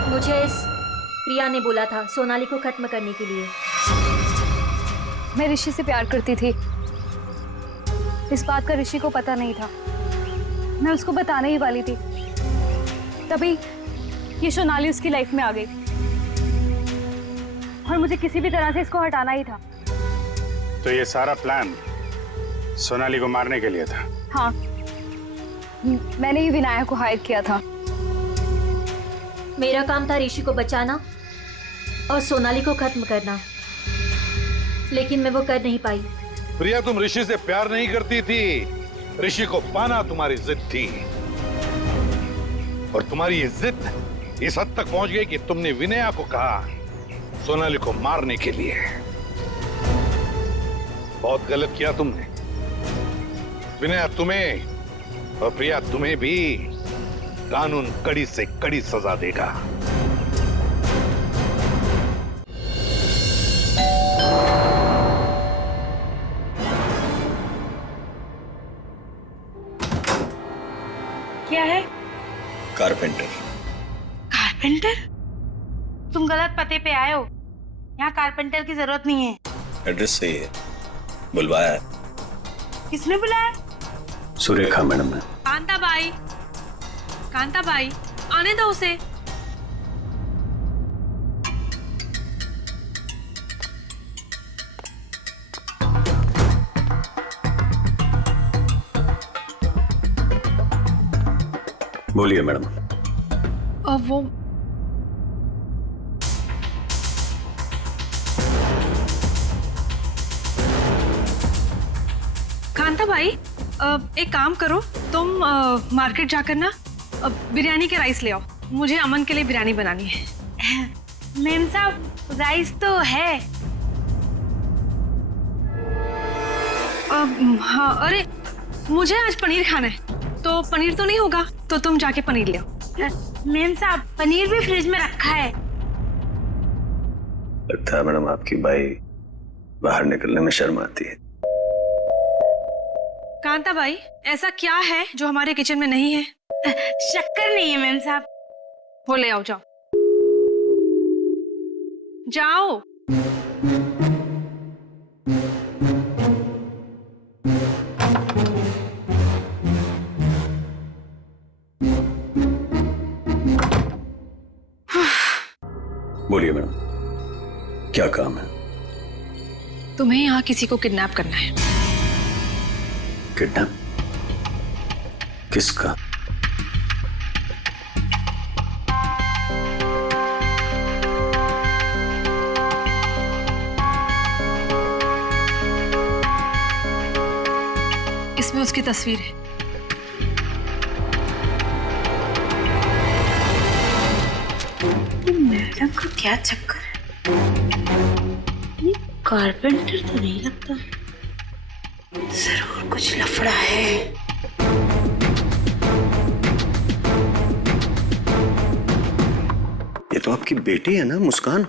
मुझे इस प्रिया ने बोला था सोनाली को खत्म करने के लिए। मैं ऋषि से प्यार करती थी। इस बात का ऋषि को पता नहीं था। मैं उसको बताने ही वाली थी, तभी ये सोनाली उसकी लाइफ में आ गई और मुझे किसी भी तरह से इसको हटाना ही था। तो ये सारा प्लान सोनाली को मारने के लिए था? हाँ, मैंने ही विनायक को हायर किया था। मेरा काम था ऋषि को बचाना और सोनाली को खत्म करना, लेकिन मैं वो कर नहीं पाई। प्रिया, तुम ऋषि से प्यार नहीं करती थी, ऋषि को पाना तुम्हारी जिद थी। और तुम्हारी ये जिद इस हद तक पहुंच गई कि तुमने विनया को कहा सोनाली को मारने के लिए। बहुत गलत किया तुमने। विनया तुम्हें और प्रिया तुम्हें भी कानून कड़ी से कड़ी सजा देगा। क्या है? कारपेंटर। कारपेंटर? तुम गलत पते पे आए हो। यहाँ कारपेंटर की जरूरत नहीं है। एड्रेस सही है, बुलवाया है। किसने बुलाया? सुरेखा मैडम ने। कांता बाई, आने दो उसे। बोलिए मैडम। वो कांता भाई, एक काम करो, तुम मार्केट जाकर ना बिरयानी के राइस ले आओ। मुझे अमन के लिए बिरयानी बनानी है। मैम साहब, राइस तो है। हाँ, अरे मुझे आज पनीर खाना है, तो पनीर तो नहीं होगा, तो तुम जाके पनीर ले आओ। मैम साहब, पनीर भी फ्रिज में रखा है। लगता है मैडम आपकी बाई बाहर निकलने में शर्म आती है। कांता भाई, ऐसा क्या है जो हमारे किचन में नहीं है? शक्कर नहीं है मैम साहब। वो ले आओ, जाओ जाओ। बोलिए मैडम, क्या काम है? तुम्हें यहाँ किसी को किडनैप करना है। किडनैप? किसका? इसमें उसकी तस्वीर है। मैडम का क्या चक्कर है? ये कारपेंटर तो नहीं लगता, जरूर कुछ लफड़ा है। ये तो आपकी बेटी है ना, मुस्कान?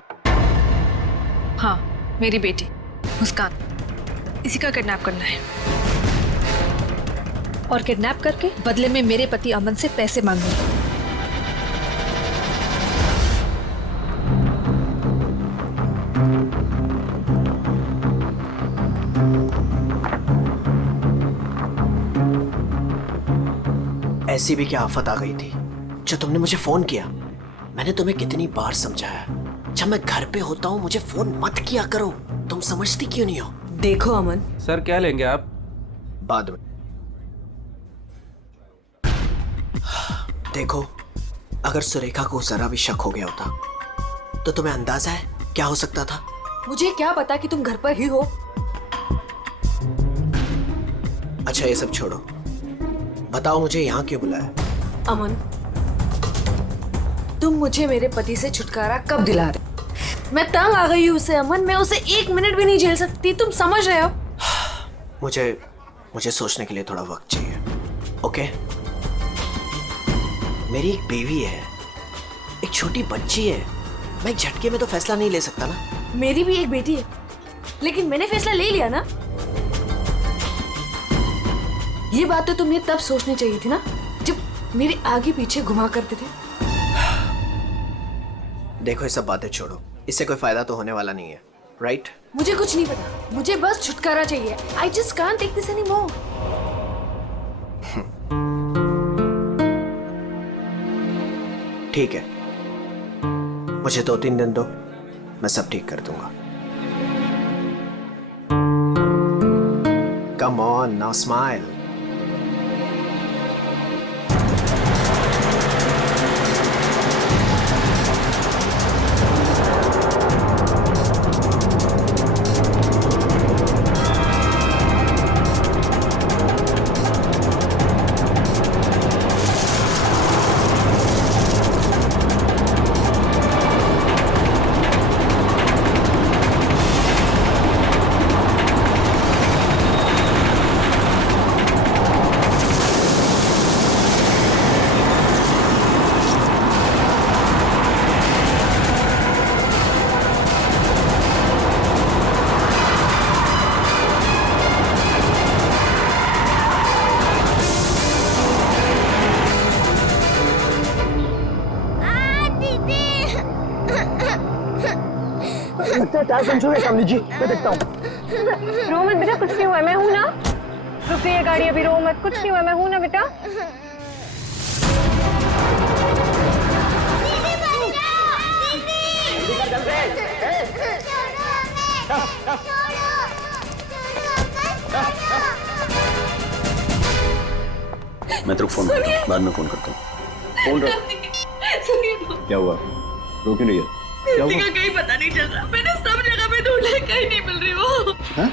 हाँ, मेरी बेटी मुस्कान। इसी का किडनैप करना है और किडनैप करके बदले में मेरे पति अमन से पैसे मांगने। ऐसी भी क्या आफत आ गई थी जो तुमने मुझे फोन किया? मैंने तुम्हें कितनी बार समझाया, जब मैं घर पे होता हूँ मुझे फोन मत किया करो। तुम समझती क्यों नहीं हो? देखो अमन। सर क्या लेंगे आप? बाद में। देखो, अगर सुरेखा को जरा भी शक हो गया होता तो तुम्हें अंदाजा है क्या हो सकता था? मुझे क्या पता कि तुम घर पर ही हो। अच्छा ये सब छोड़ो, बताओ मुझे यहाँ क्यों बुलाया? अमन, तुम मुझे मेरे पति से छुटकारा कब दिला रहे? मैं तंग आ गई हूँ उससे अमन, मैं उसे 1 मिनट भी नहीं झेल सकती, तुम समझ रहे हो? मुझे सोचने के लिए थोड़ा वक्त चाहिए, ओके? मेरी एक बेबी है, एक छोटी बच्ची है, मैं एक झटके में तो फैसला नहीं ले सकता ना। मेरी भी एक बेटी है, लेकिन मैंने फैसला ले लिया ना। ये बात तो तुम्हें तब सोचनी चाहिए थी ना, जब मेरे आगे पीछे घुमा करते थे। देखो ये सब बातें छोड़ो, इससे कोई फायदा तो होने वाला नहीं है, राइट? मुझे कुछ नहीं पता, मुझे बस छुटकारा चाहिए। I just can't take this any more. ठीक है, मुझे 2-3 दिन दो, मैं सब ठीक कर दूंगा। Come on now smile. Tyre puncture हुआ सामने जी, मैं देखता हूँ। रो मत बेटा, कुछ नहीं हुआ, मैं हूँ ना। रुक गई है गाड़ी, अभी रो मत, कुछ नहीं हुआ, मैं हूँ ना बेटा। मैं तेरे को फोन करता हूँ, बाद में फोन करता हूँ। फोन रख। क्या हुआ? रो क्यों नहीं है? क्या हुआ? कहीं पता नहीं चल रहा, मैंने सब जगह पे ढूंढा, कहीं नहीं मिल रही वो। हाँ?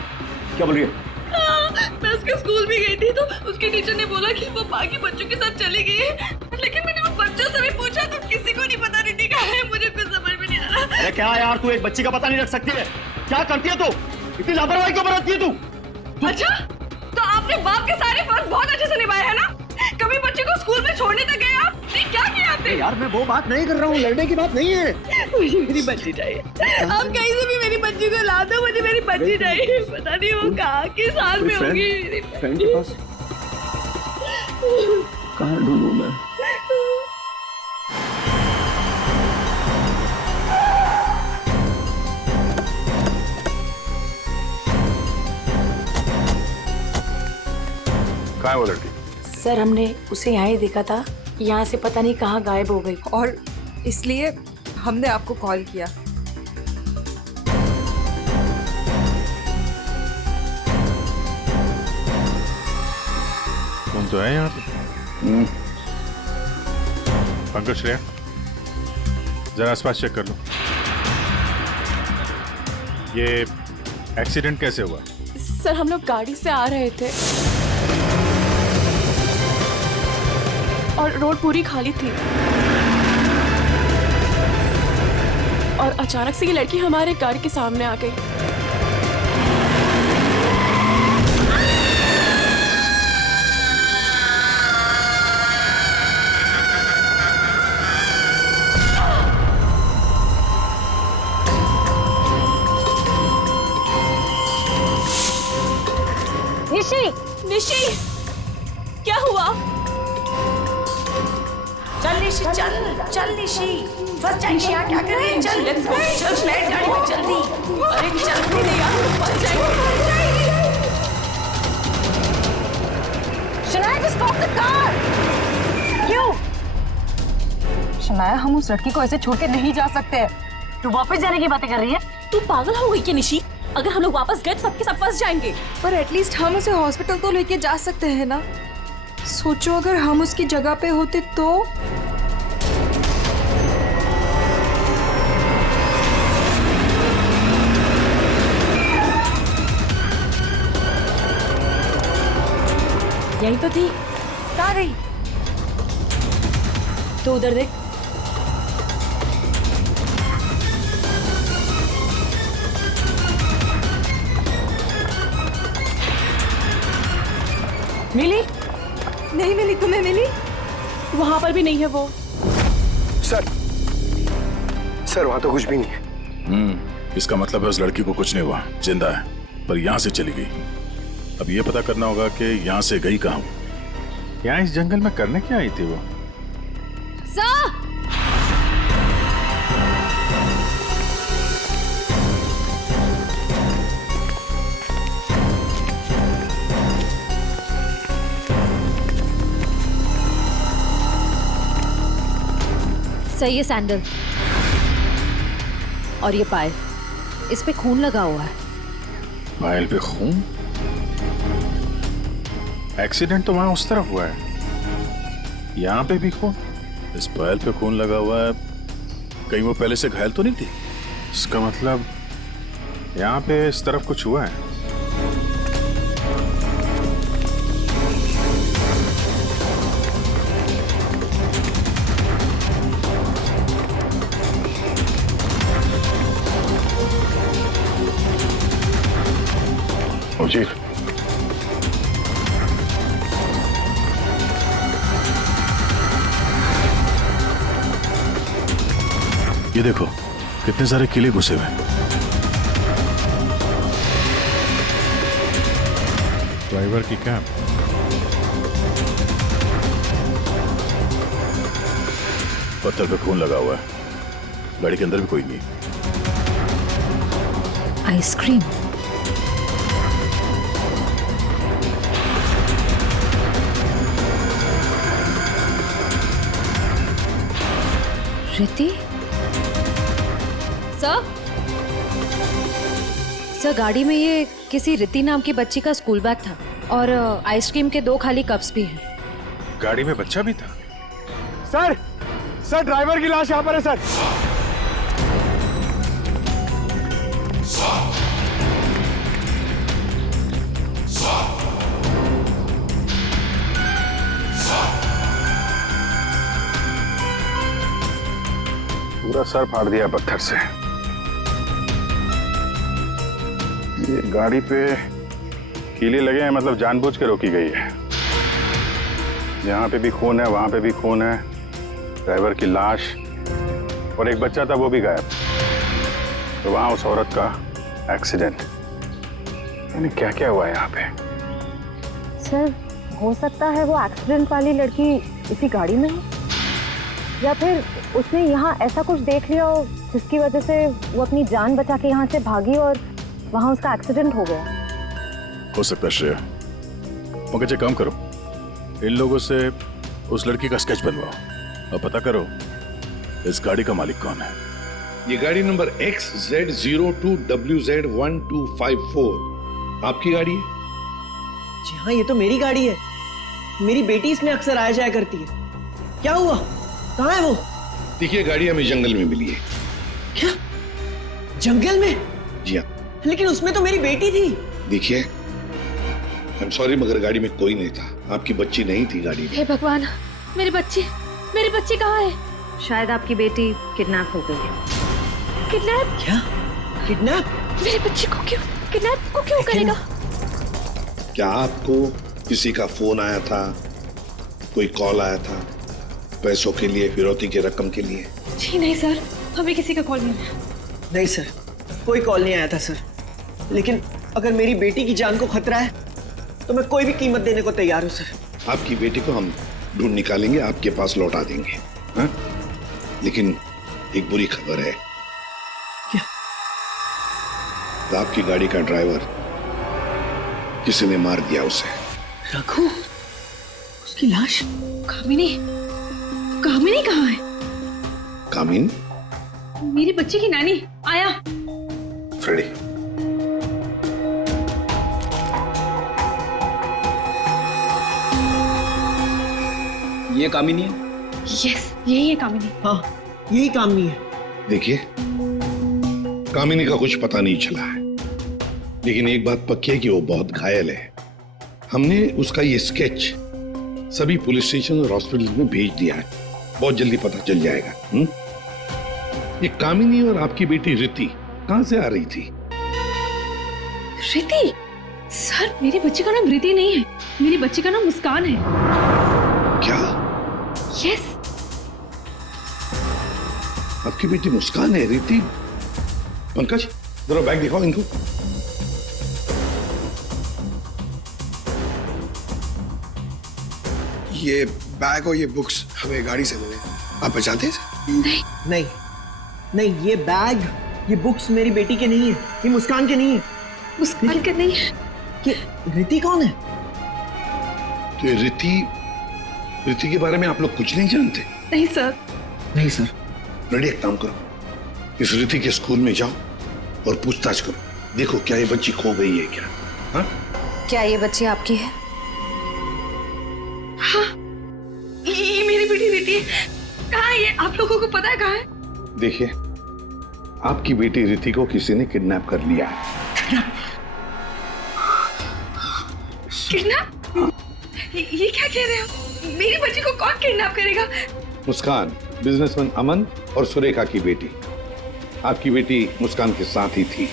क्या बोल रही है? मैं उसके स्कूल भी गई थी तो उसके टीचर ने बोला कि वो बाकी बच्चों के साथ चली गई है, लेकिन मैंने वो बच्चों से भी पूछा तो किसी को नहीं पता रिद्धि कहाँ है। मुझे कुछ समझ में नहीं आ रहा। अरे क्या यार, तू एक बच्ची का पता नहीं रख सकती है? क्या करती है तू? इतनी लापरवाही क्यों बरतती है तू? अच्छा, तो आपने बाप के सारे फर्ज बहुत अच्छे से निभाए है ना? कभी बच्चे को स्कूल में छोड़ने तक गए आप? नहीं, क्या किया आपने? यार मैं वो बात नहीं कर रहा हूँ, लड़ने की बात नहीं है। मुझे मेरी बच्ची चाहिए। आप कहीं से भी मेरी बच्ची को ला दो, मुझे मेरी बच्ची चाहिए। पता नहीं वो कहाँ किस हाल में होगी। फ्रेंड के पास कहाँ ढूंढूं मैं? कहाँ है वो लड़की? सर हमने उसे यहाँ ही देखा था, यहाँ से पता नहीं कहाँ गायब हो गई। और इसलिए हमने आपको कॉल किया। तुम तो है यहाँ पे। पंकज, श्रेया, जरा आसपास चेक कर लो। ये एक्सीडेंट कैसे हुआ? सर हम लोग गाड़ी से आ रहे थे और रोड पूरी खाली थी और अचानक से ये लड़की हमारे गाड़ी के सामने आ गई। निशी, निशी, क्या हुआ? चल निशी, चल चल निशी, फंस जाएंगे यहाँ, क्या करें? चल लेट्स गो, चल बैठ गाड़ी में जल्दी। अरे जल्दी नहीं यार, फंस जाएंगे। Shanaya, just stop the car! क्यों? शनाया, हम उस लड़की को ऐसे छोड़ के नहीं जा सकते। तू वापस जाने की बातें कर रही है? तू पागल हो गई क्या निशी? अगर हम लोग वापस गए तो सबके सब फंस जाएंगे। पर एटलीस्ट हम उसे हॉस्पिटल तो लेके जा सकते हैं ना। सोचो अगर हम उसकी जगह पे होते तो। यही तो थी, कहाँ गई? तो उधर देख। मिली? नहीं मिली। तुम्हें मिली? वहां पर भी नहीं है वो। सर वहां तो कुछ भी नहीं है। इसका मतलब है उस लड़की को कुछ नहीं हुआ, जिंदा है, पर यहाँ से चली गई। अब ये पता करना होगा कि यहाँ से गई कहाँ। यहाँ इस जंगल में करने क्या आई थी वो? सर ये सैंडल और ये पायल, इस पे खून लगा हुआ है। पायल पे खून? एक्सीडेंट तो वहां उस तरफ हुआ है, यहाँ पे भी खून? इस पायल पे खून लगा हुआ है, कहीं वो पहले से घायल तो नहीं थी? इसका मतलब यहाँ पे इस तरफ कुछ हुआ है। मुजीब, ये देखो कितने सारे किले घुसे हुए हैं। ड्राइवर की कैब। पत्थर पे खून लगा हुआ है, गाड़ी के अंदर भी कोई नहीं। आइसक्रीम, रिति? सर गाड़ी में ये किसी रिति नाम की बच्ची का स्कूल बैग था और आइसक्रीम के 2 खाली कप्स भी हैं। गाड़ी में बच्चा भी था? सर सर ड्राइवर की लाश यहाँ पर है सर। पूरा सर फाड़ दिया पत्थर से। ये गाड़ी पे कीले लगे हैं, मतलब जानबूझ के रोकी गई है। यहाँ पे भी खून है, वहां पे भी खून है, ड्राइवर की लाश और एक बच्चा था वो भी गायब। तो वहां उस औरत का एक्सीडेंट। यानी क्या क्या हुआ है यहाँ पे? सर हो सकता है वो एक्सीडेंट वाली लड़की इसी गाड़ी में हो, या फिर उसने यहाँ ऐसा कुछ देख लिया हो जिसकी वजह से वो अपनी जान बचा के यहाँ से भागी और वहाँ उसका एक्सीडेंट हो गया। हो सकता है श्रेया, मगर काम करो, इन लोगों से उस लड़की का स्केच बनवाओ और पता करो इस गाड़ी का मालिक कौन है। ये गाड़ी नंबर XZ02WZ1254 आपकी गाड़ी है? जी हाँ, ये तो मेरी गाड़ी है। मेरी बेटी इसमें अक्सर आया जाया करती है। क्या हुआ? कहाँ है वो? देखिए, गाड़ी हमें जंगल में मिली है। क्या? जंगल में? जी हाँ। लेकिन उसमें तो मेरी बेटी थी। देखिए, आई एम सॉरी मगर गाड़ी में कोई नहीं था। आपकी बच्ची नहीं थी गाड़ी में। हे भगवान, मेरी बच्ची कहाँ है? शायद आपकी बेटी किडनैप हो गई है। किडनैप? क्या? किडनैप? मेरी बच्ची को क्यों करेगा? क्या आपको किसी का फोन आया था, कोई कॉल आया था पैसों के लिए, फिरौती की रकम के लिए? जी नहीं सर, हमें किसी का कॉल नहीं आया। नहीं सर, कोई कॉल नहीं आया था सर। लेकिन अगर मेरी बेटी की जान को खतरा है तो मैं कोई भी कीमत देने को तैयार हूँ सर। आपकी बेटी को हम ढूंढ निकालेंगे, आपके पास लौटा देंगे। हाँ? लेकिन एक बुरी खबर है। क्या? आपकी गाड़ी का ड्राइवर किसी ने मार दिया उसे। रघु? उसकी लाश? कामिनी कहाँ है? कामिनी? मेरी बच्ची की नानी। आया। फ्रेडी। ये कामिनी है? यस, यही है कामिनी। हाँ, यही कामिनी है। देखिए, कामिनी का कुछ पता नहीं चला है, लेकिन एक बात पक्की है कि वो बहुत घायल है। हमने उसका ये स्केच सभी पुलिस स्टेशन और हॉस्पिटल में भेज दिया है। बहुत जल्दी पता चल जाएगा। ये कामिनी और आपकी बेटी रिति कहां से आ रही थी? रिति? सर, मेरी बच्ची का नाम रिति नहीं है, मेरी बच्ची का नाम मुस्कान है। क्या? यस। आपकी बेटी मुस्कान है? रिति? पंकज, जरा बैग दिखाओ इनको। ये बैग और ये बुक्स हमें गाड़ी से मिले। आप पहचानते हैं? नहीं, ये बैग, ये बुक्स मेरी बेटी के नहीं है, ये मुस्कान के नहीं है। मुस्कान के नहीं है? ये रिति कौन है? तो रिति के बारे में आप लोग कुछ नहीं जानते? नहीं सर। रेडी, एक काम करो, इस रिति के स्कूल में जाओ और पूछताछ करो, देखो क्या ये बच्ची खो गई है क्या? हाँ? क्या ये बच्ची आपकी है? हाँ, ये मेरी बेटी रिति है। कहाँ है ये? आप लोगों को पता है कहाँ है? देखिए, आपकी बेटी रिति को किसी ने किडनैप कर लिया है। किडनैप? ये क्या कह रहे हो? मेरी बच्ची को कौन किडनैप करेगा? मुस्कान, बिजनेसमैन अमन और सुरेखा की बेटी। आपकी बेटी मुस्कान के साथ ही थी।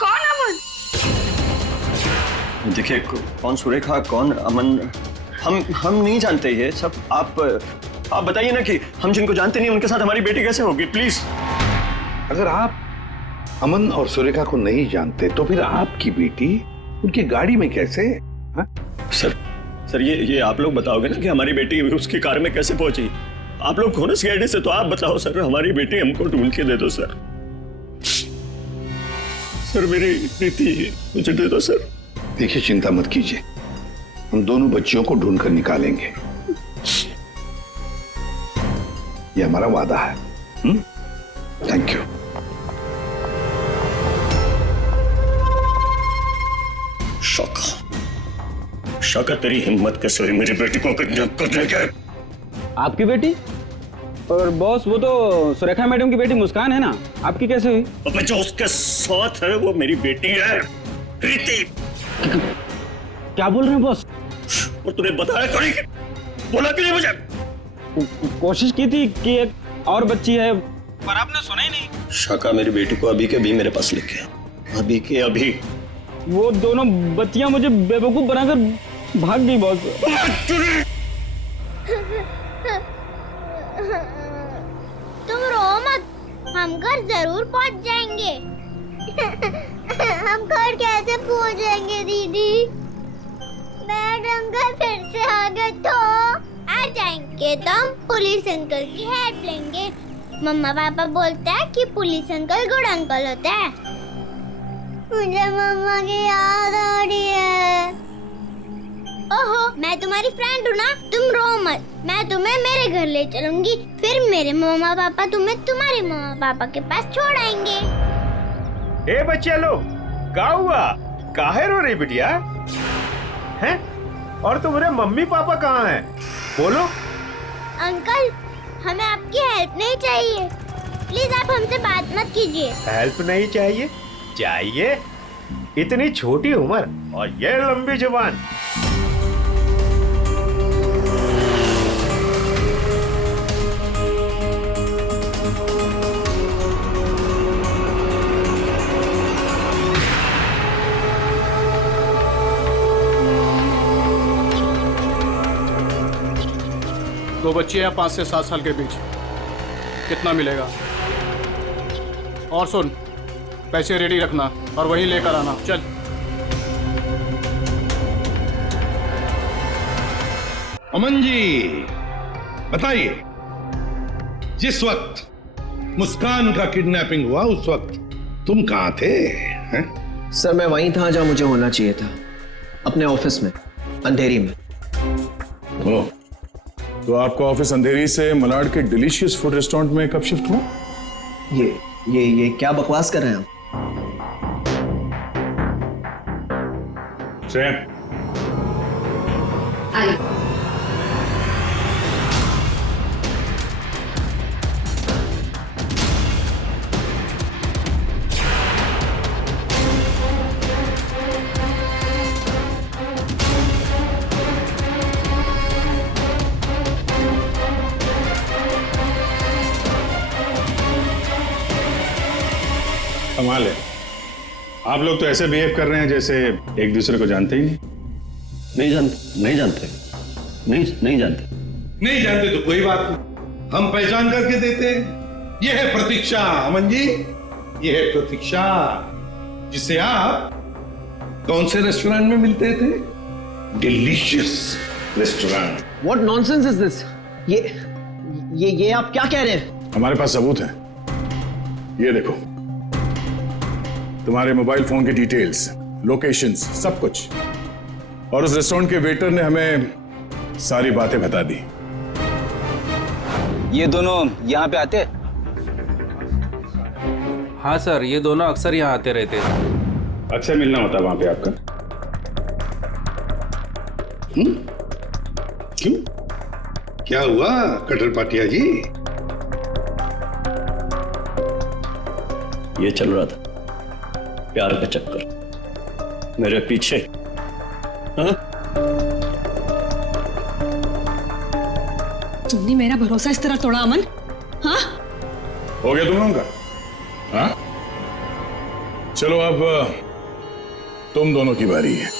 कौन अमन? देखिए, कौन सुरेखा, कौन अमन, हम नहीं जानते ये सब। आप बताइए ना कि हम जिनको जानते नहीं उनके साथ हमारी बेटी कैसे होगी, प्लीज। अगर आप अमन और सुरेखा को नहीं जानते तो फिर आपकी बेटी उनकी गाड़ी में कैसे? हा? सर ये आप लोग बताओगे ना कि हमारी बेटी उसकी कार में कैसे पहुंची? आप लोग हो ना सीआईडी से, तो आप बताओ सर, हमारी बेटी हमको ढूंढ के दे दो सर। सर मेरी बेटी मुझे दे दो सर। देखिए, चिंता मत कीजिए, हम दोनों बच्चियों को ढूंढ कर निकालेंगे, ये हमारा वादा है। Thank you. शौका, तेरी हिम्मत कैसे हुई मेरी बेटी को किडनैप करने के? आपकी बेटी? और बॉस, वो तो सुरेखा मैडम की बेटी मुस्कान है ना, आपकी कैसे हुई? अबे जो उसके साथ है वो मेरी बेटी है, प्रीति। क्या बोल रहे हैं बॉस? और तूने बताया थोड़ी, बोला कि नहीं मुझे? कोशिश की थी कि एक और बच्ची है, पर आपने सुना ही नहीं। शाका मेरी बेटी को अभी के अभी मेरे पास लेके, अभी के अभी। वो दोनों बच्चियां मुझे बेवकूफ बनाकर भाग गई बॉस। तुम रो मत, हम घर जरूर पहुंच जाएंगे। हम घर कैसे पहुंचेंगे दीदी? मैडम घर फिर से आ गए तो आ जाएंगे तो हम पुलिस अंकल की हेल्प लेंगे। मम्मा पापा बोलते हैं कि पुलिस अंकल गुड अंकल होता है। मुझे मम्मा की याद आ रही है। ओहो, मैं तुम्हारी फ्रेंड हूँ ना, तुम रो मत, मैं तुम्हें मेरे घर ले चलूंगी, फिर मेरे मम्मा पापा तुम्हें तुम्हारे मम्मा पापा के पास छोड़ आएंगे। ए बच्चे लो, क्या हुआ? काहे रो रही बिटिया? हैं? और तुम्हारे मम्मी पापा कहाँ हैं? बोलो। अंकल, हमें आपकी हेल्प नहीं चाहिए, प्लीज आप हमसे बात मत कीजिए। हेल्प नहीं चाहिए? चाहिए? इतनी छोटी उम्र और ये लंबी जुबान। दो बच्चे हैं 5 से 7 साल के बीच, कितना मिलेगा? और सुन, पैसे रेडी रखना और वहीं लेकर आना। चल। अमन जी बताइए, जिस वक्त मुस्कान का किडनैपिंग हुआ उस वक्त तुम कहां थे? हैं? सर मैं वहीं था जहां मुझे होना चाहिए था, अपने ऑफिस में, अंधेरी में। तो आपका ऑफिस अंधेरी से मलाड के डिलीशियस फूड रेस्टोरेंट में कब शिफ्ट हुआ? ये क्या बकवास कर रहे हैं आप? कमाल है, आप लोग तो ऐसे बिहेव कर रहे हैं जैसे एक दूसरे को जानते ही नहीं जानते। नहीं जानते तो कोई बात नहीं, हम पहचान करके देते हैं। यह है प्रतीक्षा अमन जी, यह है प्रतीक्षा, जिसे आप कौन से रेस्टोरेंट में मिलते थे? Delicious restaurant. What nonsense is this? ये आप क्या कह रहे हैं? हमारे पास सबूत है, ये देखो। तुम्हारे मोबाइल फोन की डिटेल्स, लोकेशंस, सब कुछ। और उस रेस्टोरेंट के वेटर ने हमें सारी बातें बता दी। ये दोनों यहाँ पे आते हैं? हाँ सर, ये दोनों अक्सर यहाँ आते रहते हैं। अच्छा मिलना होता है वहां पे आपका? क्यों, क्या हुआ कटर पाटिया जी? ये चल रहा था प्यार का चक्कर मेरे पीछे। हाँ? तुमने मेरा भरोसा इस तरह तोड़ा अमन? हाँ? हो गया तुम लोगों का? हाँ? चलो अब तुम दोनों की बारी है।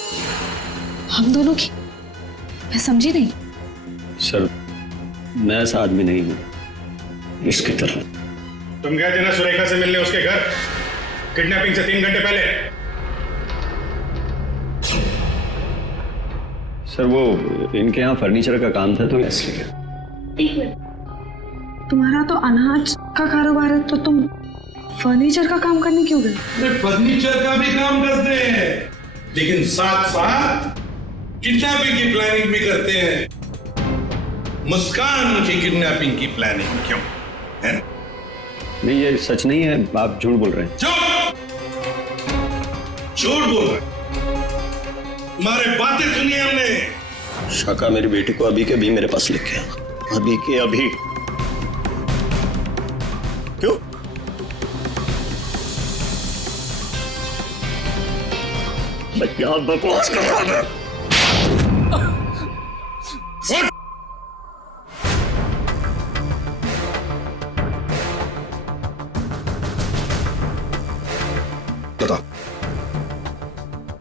हम दोनों की? मैं समझी नहीं। सर, मैं ऐसा आदमी नहीं हूं इसकी तरह। तुम गए थे ना सुरेखा से मिलने उसके घर किडनैपिंग से 3 घंटे पहले? सर वो इनके यहाँ फर्नीचर का काम था तो इसलिए। एक मिनट, तुम्हारा तो अनाज का कारोबार है तो तुम फर्नीचर का काम करने क्यों गए? फर्नीचर का भी काम करते हैं, लेकिन साथ साथ किडनैपिंग की प्लानिंग भी करते हैं। मुस्कान की किडनैपिंग की प्लानिंग क्यों है? नहीं, ये सच नहीं है, आप झूठ बोल रहे हैं। झूठ बोल रहे हैं? तुम्हारे बातें सुनी हमने। शाका मेरी बेटी को अभी के अभी मेरे पास लेके आ, अभी के अभी। क्यों? मैं क्या बकवास कर रहा था? बताओ,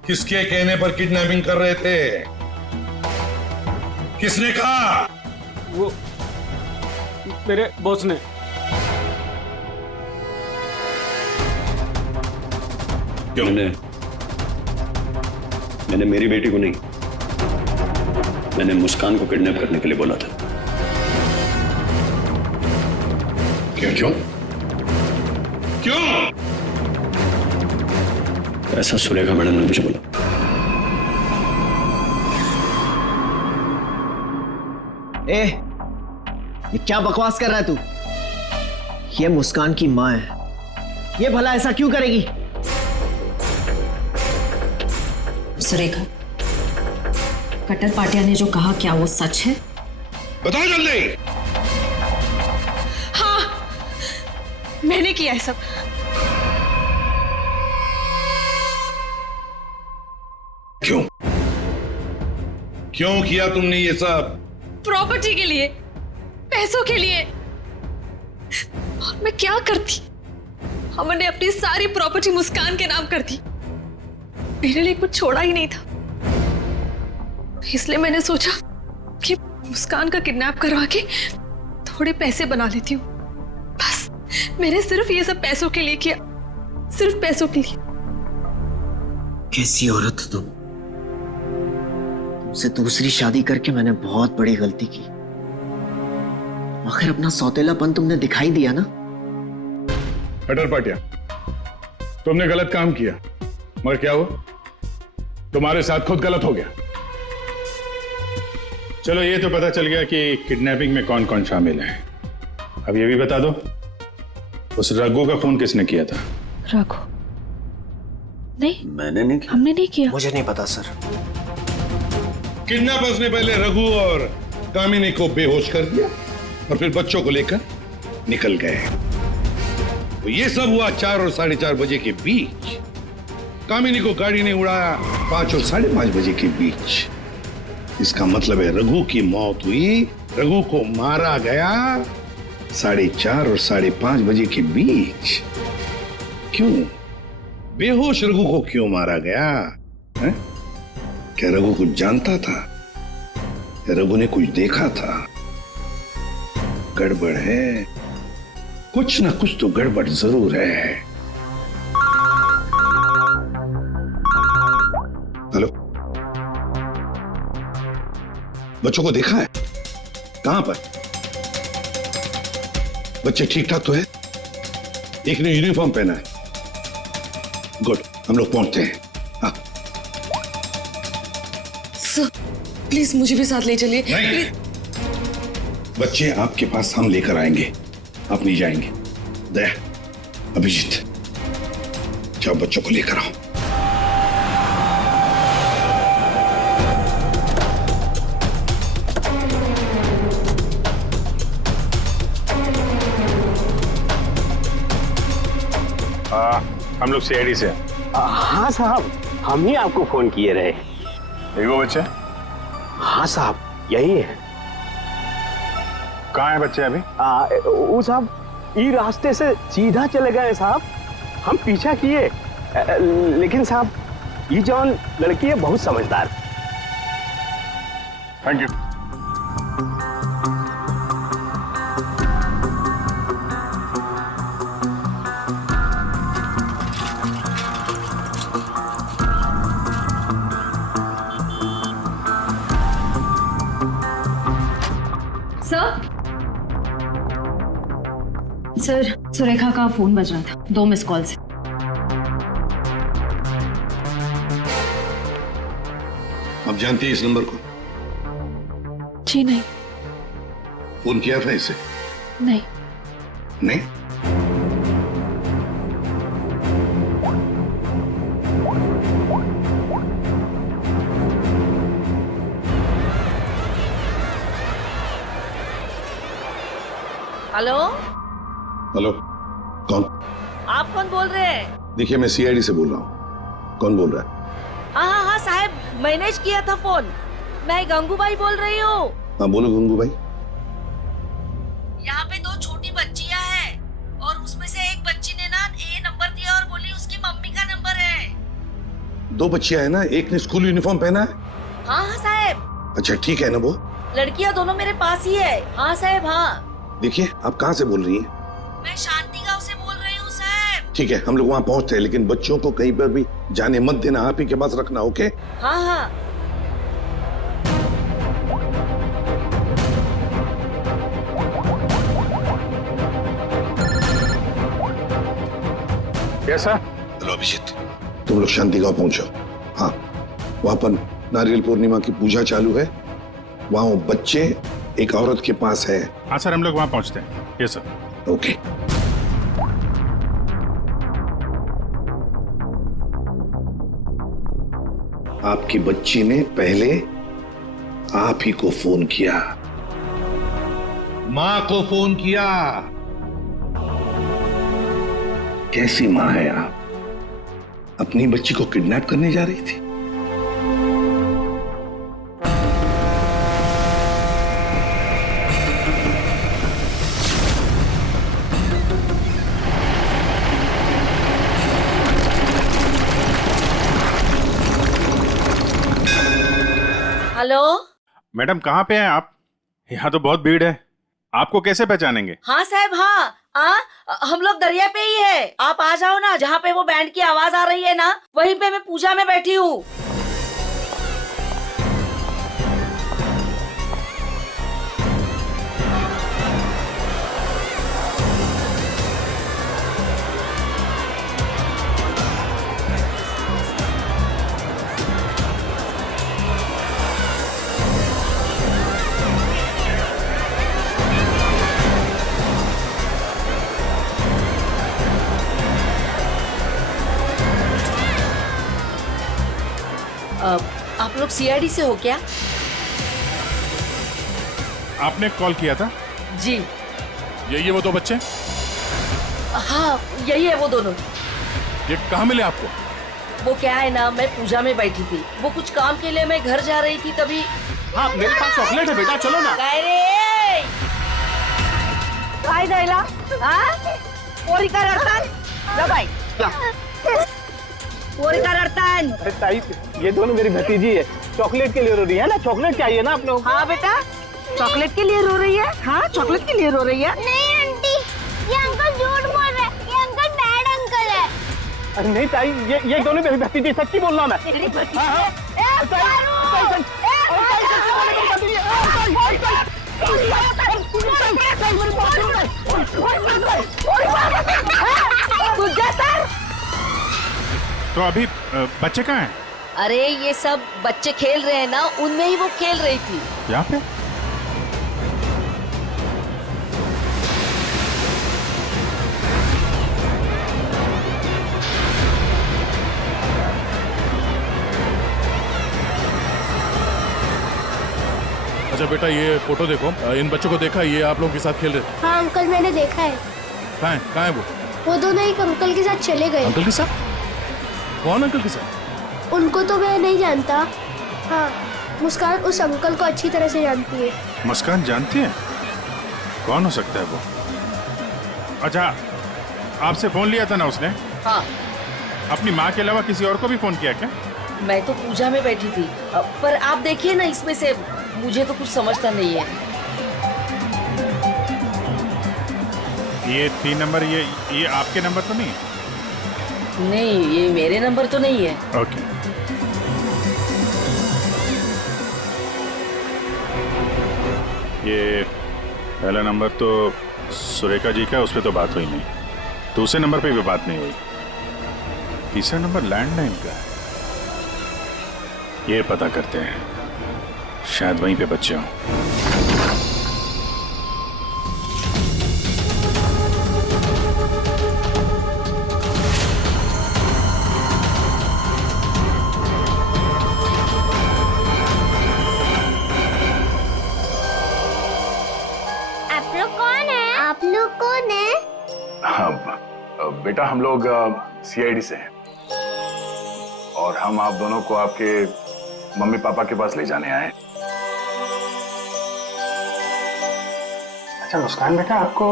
किसके कहने पर किडनैपिंग कर रहे थे? किसने कहा? वो मेरे बॉस ने। क्यों? मैंने मेरी बेटी को नहीं, मैंने मुस्कान को किडनैप करने के लिए बोला था। क्यों क्यों क्यों? ऐसा सुरेखा मैडम ने मुझे बोला। ए, ये क्या बकवास कर रहा है तू? ये मुस्कान की माँ है, ये भला ऐसा क्यों करेगी? सुरेखा, कटर पाटिया ने जो कहा क्या वो सच है? बताओ जल्दी। हाँ, मैंने किया है सब। क्यों क्यों किया तुमने ये सब? प्रॉपर्टी के लिए, पैसों के लिए। और मैं क्या करती? हमने अपनी सारी प्रॉपर्टी मुस्कान के नाम कर दी। मेरे लिए कुछ छोड़ा ही नहीं था, इसलिए मैंने सोचा कि मुस्कान का किडनैप करवा के थोड़े पैसे बना लेती हूँ। बस मैंने सिर्फ ये सब पैसों के लिए किया, सिर्फ पैसों के लिए। कैसी औरत हो तुम? तुमसे दूसरी शादी करके मैंने बहुत बड़ी गलती की। आखिर अपना सौतेलापन तुमने दिखाई दिया ना। कटर पाटिया, तुमने गलत काम किया, मगर क्या हुआ? तुम्हारे साथ खुद गलत हो गया। चलो ये तो पता चल गया कि किडनैपिंग में कौन कौन शामिल है। अब ये भी बता दो, उस रघु का फोन किसने किया था? रघु? नहीं, मैंने नहीं किया। हमने नहीं किया। मुझे नहीं पता सर। किडनैपर्स ने पहले रघु और कामिनी को बेहोश कर दिया और फिर बच्चों को लेकर निकल गए। तो ये सब हुआ 4 और 4:30 बजे के बीच। कामिनी को गाड़ी ने उड़ाया 5 और 5:30 बजे के बीच। इसका मतलब है रघु की मौत हुई, रघु को मारा गया 4:30 और 5:30 बजे के बीच। क्यों? बेहोश रघु को क्यों मारा गया है? क्या रघु कुछ जानता था या रघु ने कुछ देखा था? गड़बड़ है, कुछ ना कुछ तो गड़बड़ जरूर है। हेलो, बच्चों को देखा है? कहां पर? बच्चे ठीक ठाक तो है? एक ने यूनिफॉर्म पहना है, गुड, हम लोग पहुंचते हैं। हाँ। सर प्लीज मुझे भी साथ ले चलिए। नहीं। बच्चे आपके पास हम लेकर आएंगे, आप नहीं जाएंगे। दया, अभिजीत, जाओ बच्चों को लेकर आओ। हम लोग सीआईडी से। हाँ साहब, हम ही आपको फोन किए रहे। वो बच्चे? हाँ साहब, यही है। कहाँ है बच्चे अभी? वो साहब ये रास्ते से सीधा चले गए साहब। हम पीछा किए, लेकिन साहब ये जौन लड़की है बहुत समझदार। Thank you. सर सुरेखा का फोन बज रहा था 2 मिस कॉल से। आप जानती हैं इस नंबर को? जी नहीं। फोन किया था इसे? नहीं। नहीं? हेलो हेलो, कौन? आप कौन बोल रहे हैं? देखिए मैं सीआईडी से बोल रहा हूँ। कौन बोल रहा है? हाँ हाँ साहब, मैनेज किया था फोन। मैं गंगूबाई बोल रही हूँ। हाँ बोलो गंगूबाई। यहाँ पे 2 छोटी बच्चियाँ हैं और उसमें से एक बच्ची ने ना ये नंबर दिया और बोली उसकी मम्मी का नंबर है। 2 बच्चियां हैं ना, एक ने स्कूल यूनिफॉर्म पहना है। हाँ हाँ साहब। अच्छा ठीक है ना वो? लड़कियाँ दोनों मेरे पास ही है। हाँ साहब हाँ। देखिए आप कहाँ से बोल रही हैं? मैं शांति गांव से बोल रही हूँ साहब। ठीक है, हम लोग वहाँ पहुँचते हैं, लेकिन बच्चों को कहीं पर भी जाने मत देना, आप ही के पास रखना। ओके? हाँ हाँ। कैसा? हेलो अभिजीत, तुम लोग शांति गांव पहुंचो। हाँ, वहाँ पर नारियल पूर्णिमा की पूजा चालू है। वहाँ वो बच्चे एक औरत के पास है। हाँ सर, हम लोग वहाँ पहुँचते हैं। Yes sir. ओके। आपकी बच्ची ने पहले आप ही को फोन किया, मां को फोन किया। कैसी मां है आप? अपनी बच्ची को किडनैप करने जा रही थी? हेलो मैडम, कहाँ पे हैं आप? यहाँ तो बहुत भीड़ है, आपको कैसे पहचानेंगे? हाँ साहब हाँ, हम लोग दरिया पे ही है। आप आ जाओ ना, जहाँ पे वो बैंड की आवाज आ रही है ना, वहीं पे मैं पूजा में बैठी हूँ। आप लोग सीआईडी से हो क्या? आपने कॉल किया था? जी। यही है वो 2 बच्चे? हाँ यही है वो दोनों। ये कहाँ मिले आपको? वो क्या है ना, मैं पूजा में बैठी थी, वो कुछ काम के लिए मैं घर जा रही थी तभी। हाँ मेरे पास चॉकलेट है बेटा, चलो ना। काय द्यायला? हाँ? पोरी का रडतान? जा बाई, जा। पोरी का रडतान? ताई, ये दोनों मेरी भतीजी है, चॉकलेट के लिए रो रही है ना। चॉकलेट चाहिए ना आप लोग? हाँ बेटा, चॉकलेट के लिए रो रही है। हाँ चॉकलेट के लिए रो रही है। नहीं आंटी, ये अंकल झूठ बोल रहे हैं, ये अंकल बैड अंकल है। अरे नहीं ताई, ये दोनों मेरी भतीजी, सच्ची बोल रहा हूं मैं। तेरी भतीजी हाँ, है? हाँ। तो अभी बच्चे कहाँ हैं? अरे ये सब बच्चे खेल रहे हैं ना, उनमें ही वो खेल रही थी। यहाँ पे? अच्छा बेटा, ये फोटो देखो। इन बच्चों को देखा, ये आप लोगों के साथ खेल रहे थे। हाँ अंकल, मैंने देखा है। कहाँ है वो? वो दोनों एक अंकल के साथ चले गए। अंकल के साथ? कौन अंकल के साथ? उनको तो मैं नहीं जानता। हाँ, मुस्कान उस अंकल को अच्छी तरह से जानती है। मुस्कान जानती है? कौन हो सकता है वो? अच्छा, आपसे फोन लिया था ना उसने? हाँ। अपनी माँ के अलावा किसी और को भी फोन किया क्या? मैं तो पूजा में बैठी थी, पर आप देखिए ना, इसमें से मुझे तो कुछ समझता नहीं है। ये 3 नंबर, ये आपके नंबर तो नहीं है? नहीं, ये मेरे नंबर तो नहीं है। ओके। ये पहला नंबर तो सुरेखा जी का, उस पर तो बात हुई नहीं। दूसरे नंबर पे भी बात नहीं हुई। तीसरा नंबर लैंडलाइन का है। ये पता करते हैं, शायद वहीं पे बच्चे हों। आप लोग कौन है? आप लोग कौन है? हाँ बेटा, हम लोग CID से हैं और हम आप दोनों को आपके मम्मी पापा के पास ले जाने आए। अच्छा मुस्कान बेटा, आपको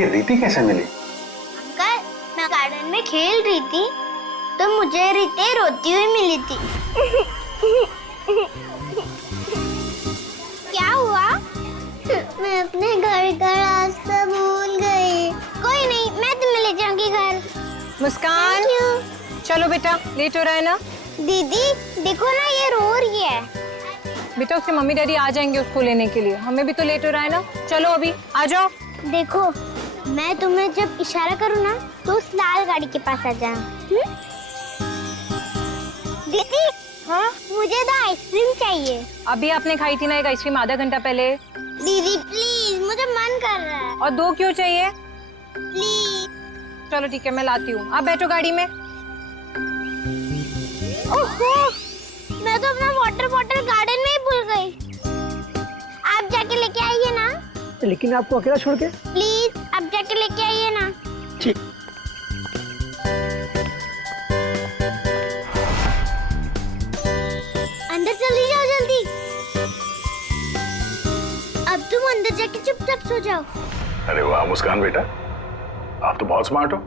ये रीति कैसे मिली? अंकल, मैं गार्डन में खेल रही थी तो मुझे रीति रोती हुई मिली थी। क्या हुआ? मैं अपने घर का रास्ता भूल गई। कोई नहीं, मैं तुम्हें ले जाऊंगी घर। मुस्कान, चलो बेटा, लेट हो रहा है ना? दीदी देखो ना, ये रो रही है। बेटा उसके मम्मी डैडी आ जाएंगे उसको लेने के लिए, हमें भी तो लेट हो रहा है ना। चलो अभी आ जाओ। देखो, मैं तुम्हें जब इशारा करूँ ना तो उस लाल गाड़ी के पास आ जाना। दीदी, हाँ मुझे तो आइसक्रीम चाहिए। अभी आपने खाई थी ना एक आइसक्रीम आधा घंटा पहले। दीदी प्लीज, मुझे मन कर रहा है। और 2 क्यों चाहिए? प्लीज। चलो ठीक है, मैं लाती हूँ, आप बैठो गाड़ी में। ओहो, मैं तो अपना वाटर बॉटल गार्डन में ही भूल गई। आप जाके लेके आइए ना। लेकिन आपको अकेला छोड़ के? प्लीज, आप जाके लेके आइए ना। ठीक। अंदर चली जाओ जल्दी। अब तुम अंदर जाके चुपचाप सो जाओ। अरे वाह मुस्कान बेटा, आप तो बहुत स्मार्ट हो।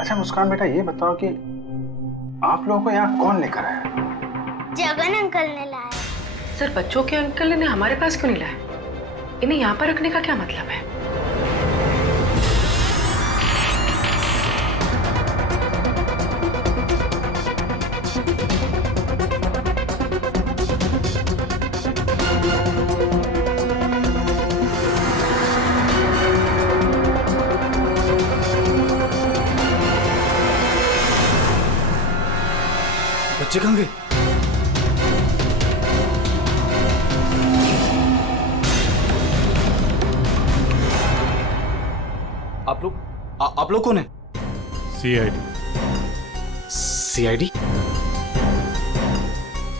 अच्छा मुस्कान बेटा, ये बताओ कि आप लोगों को यहाँ कौन लेकर आया? जगन अंकल ने लाया। सर, बच्चों के अंकल ने हमारे पास क्यों नहीं लाया? इन्हें यहाँ पर रखने का क्या मतलब है? बच्चे कहाँ गए? आप लोग कौन है? CID?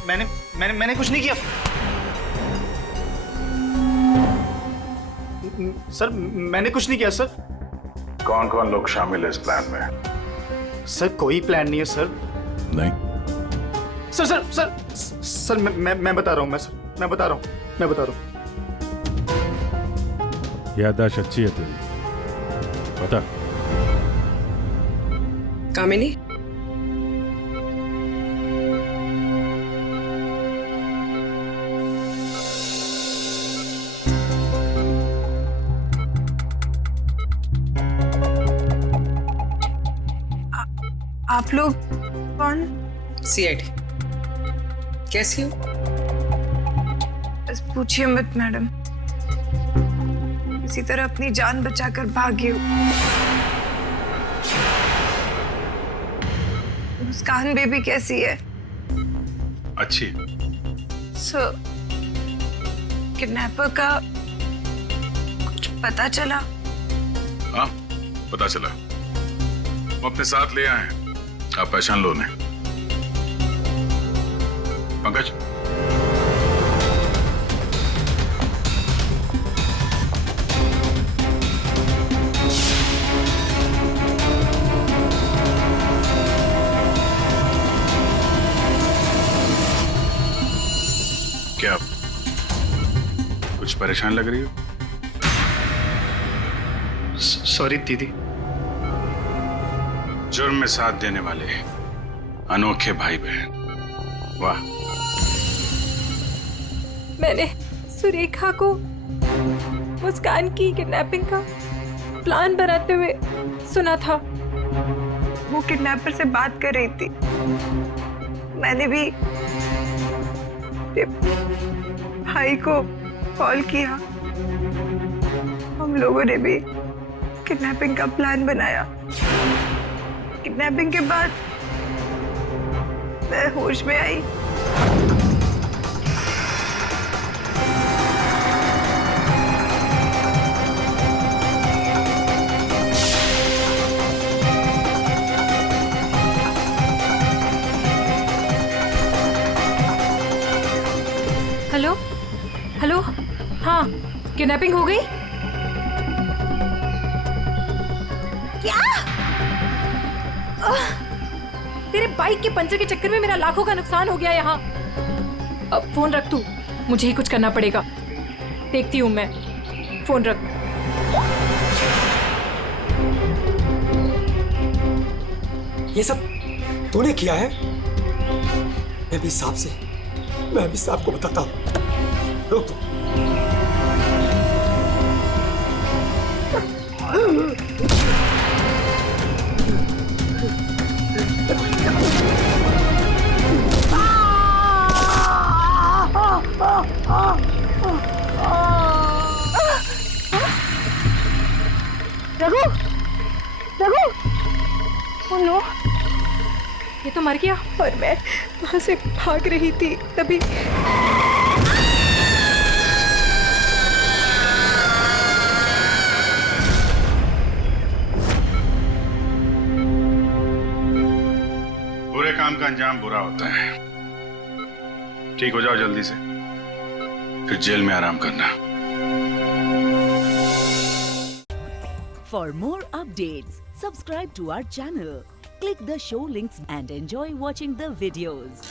मैंने कुछ नहीं किया सर, मैंने कुछ नहीं किया सर। कौन कौन लोग शामिल है इस प्लान में? सर कोई प्लान नहीं है सर। नहीं सर मैं बता रहा हूँ, मैं बता रहा हूँ। याददाश्त अच्छी है तेरी, बता। कामिनी, आप लोग कौन? CID। कैसी हो? बस पूछिए मत मैडम, किसी तरह अपनी जान बचाकर भागी हूँ। मुस्कान बेबी कैसी है? अच्छी। सर, किडनैपर का कुछ पता चला? हाँ, पता चला। वो अपने साथ ले आए हैं, आप पहचान लो उन्हें। पंकज, क्या कुछ परेशान लग रही हो? सॉरी दीदी। जुर्म में साथ देने वाले अनोखे भाई बहन, वाह। मैंने सुरेखा को मुस्कान की किडनैपिंग का प्लान बनाते हुए सुना था। वो किडनैपर से बात कर रही थी। मैंने भी भाई को कॉल किया। हम लोगों ने भी किडनैपिंग का प्लान बनाया। किडनैपिंग के बाद मैं होश में आई। हेलो हेलो, हाँ किडनैपिंग हो गई? क्या? तेरे बाइक के पंचर के चक्कर में मेरा लाखों का नुकसान हो गया यहाँ। अब फोन रख तू, मुझे ही कुछ करना पड़ेगा। देखती हूँ मैं, फोन रख। ये सब तूने किया है? मैं भी साहब को बताता हूँ। रुक तू। रघु, रघु, ओह नो, ये तो मर गया। और मैं वहां से भाग रही थी तभी। बुरे काम का अंजाम बुरा होता है। ठीक हो जाओ जल्दी से, फिर जेल में आराम करना। For more updates, subscribe to our channel, click the show links and enjoy watching the videos.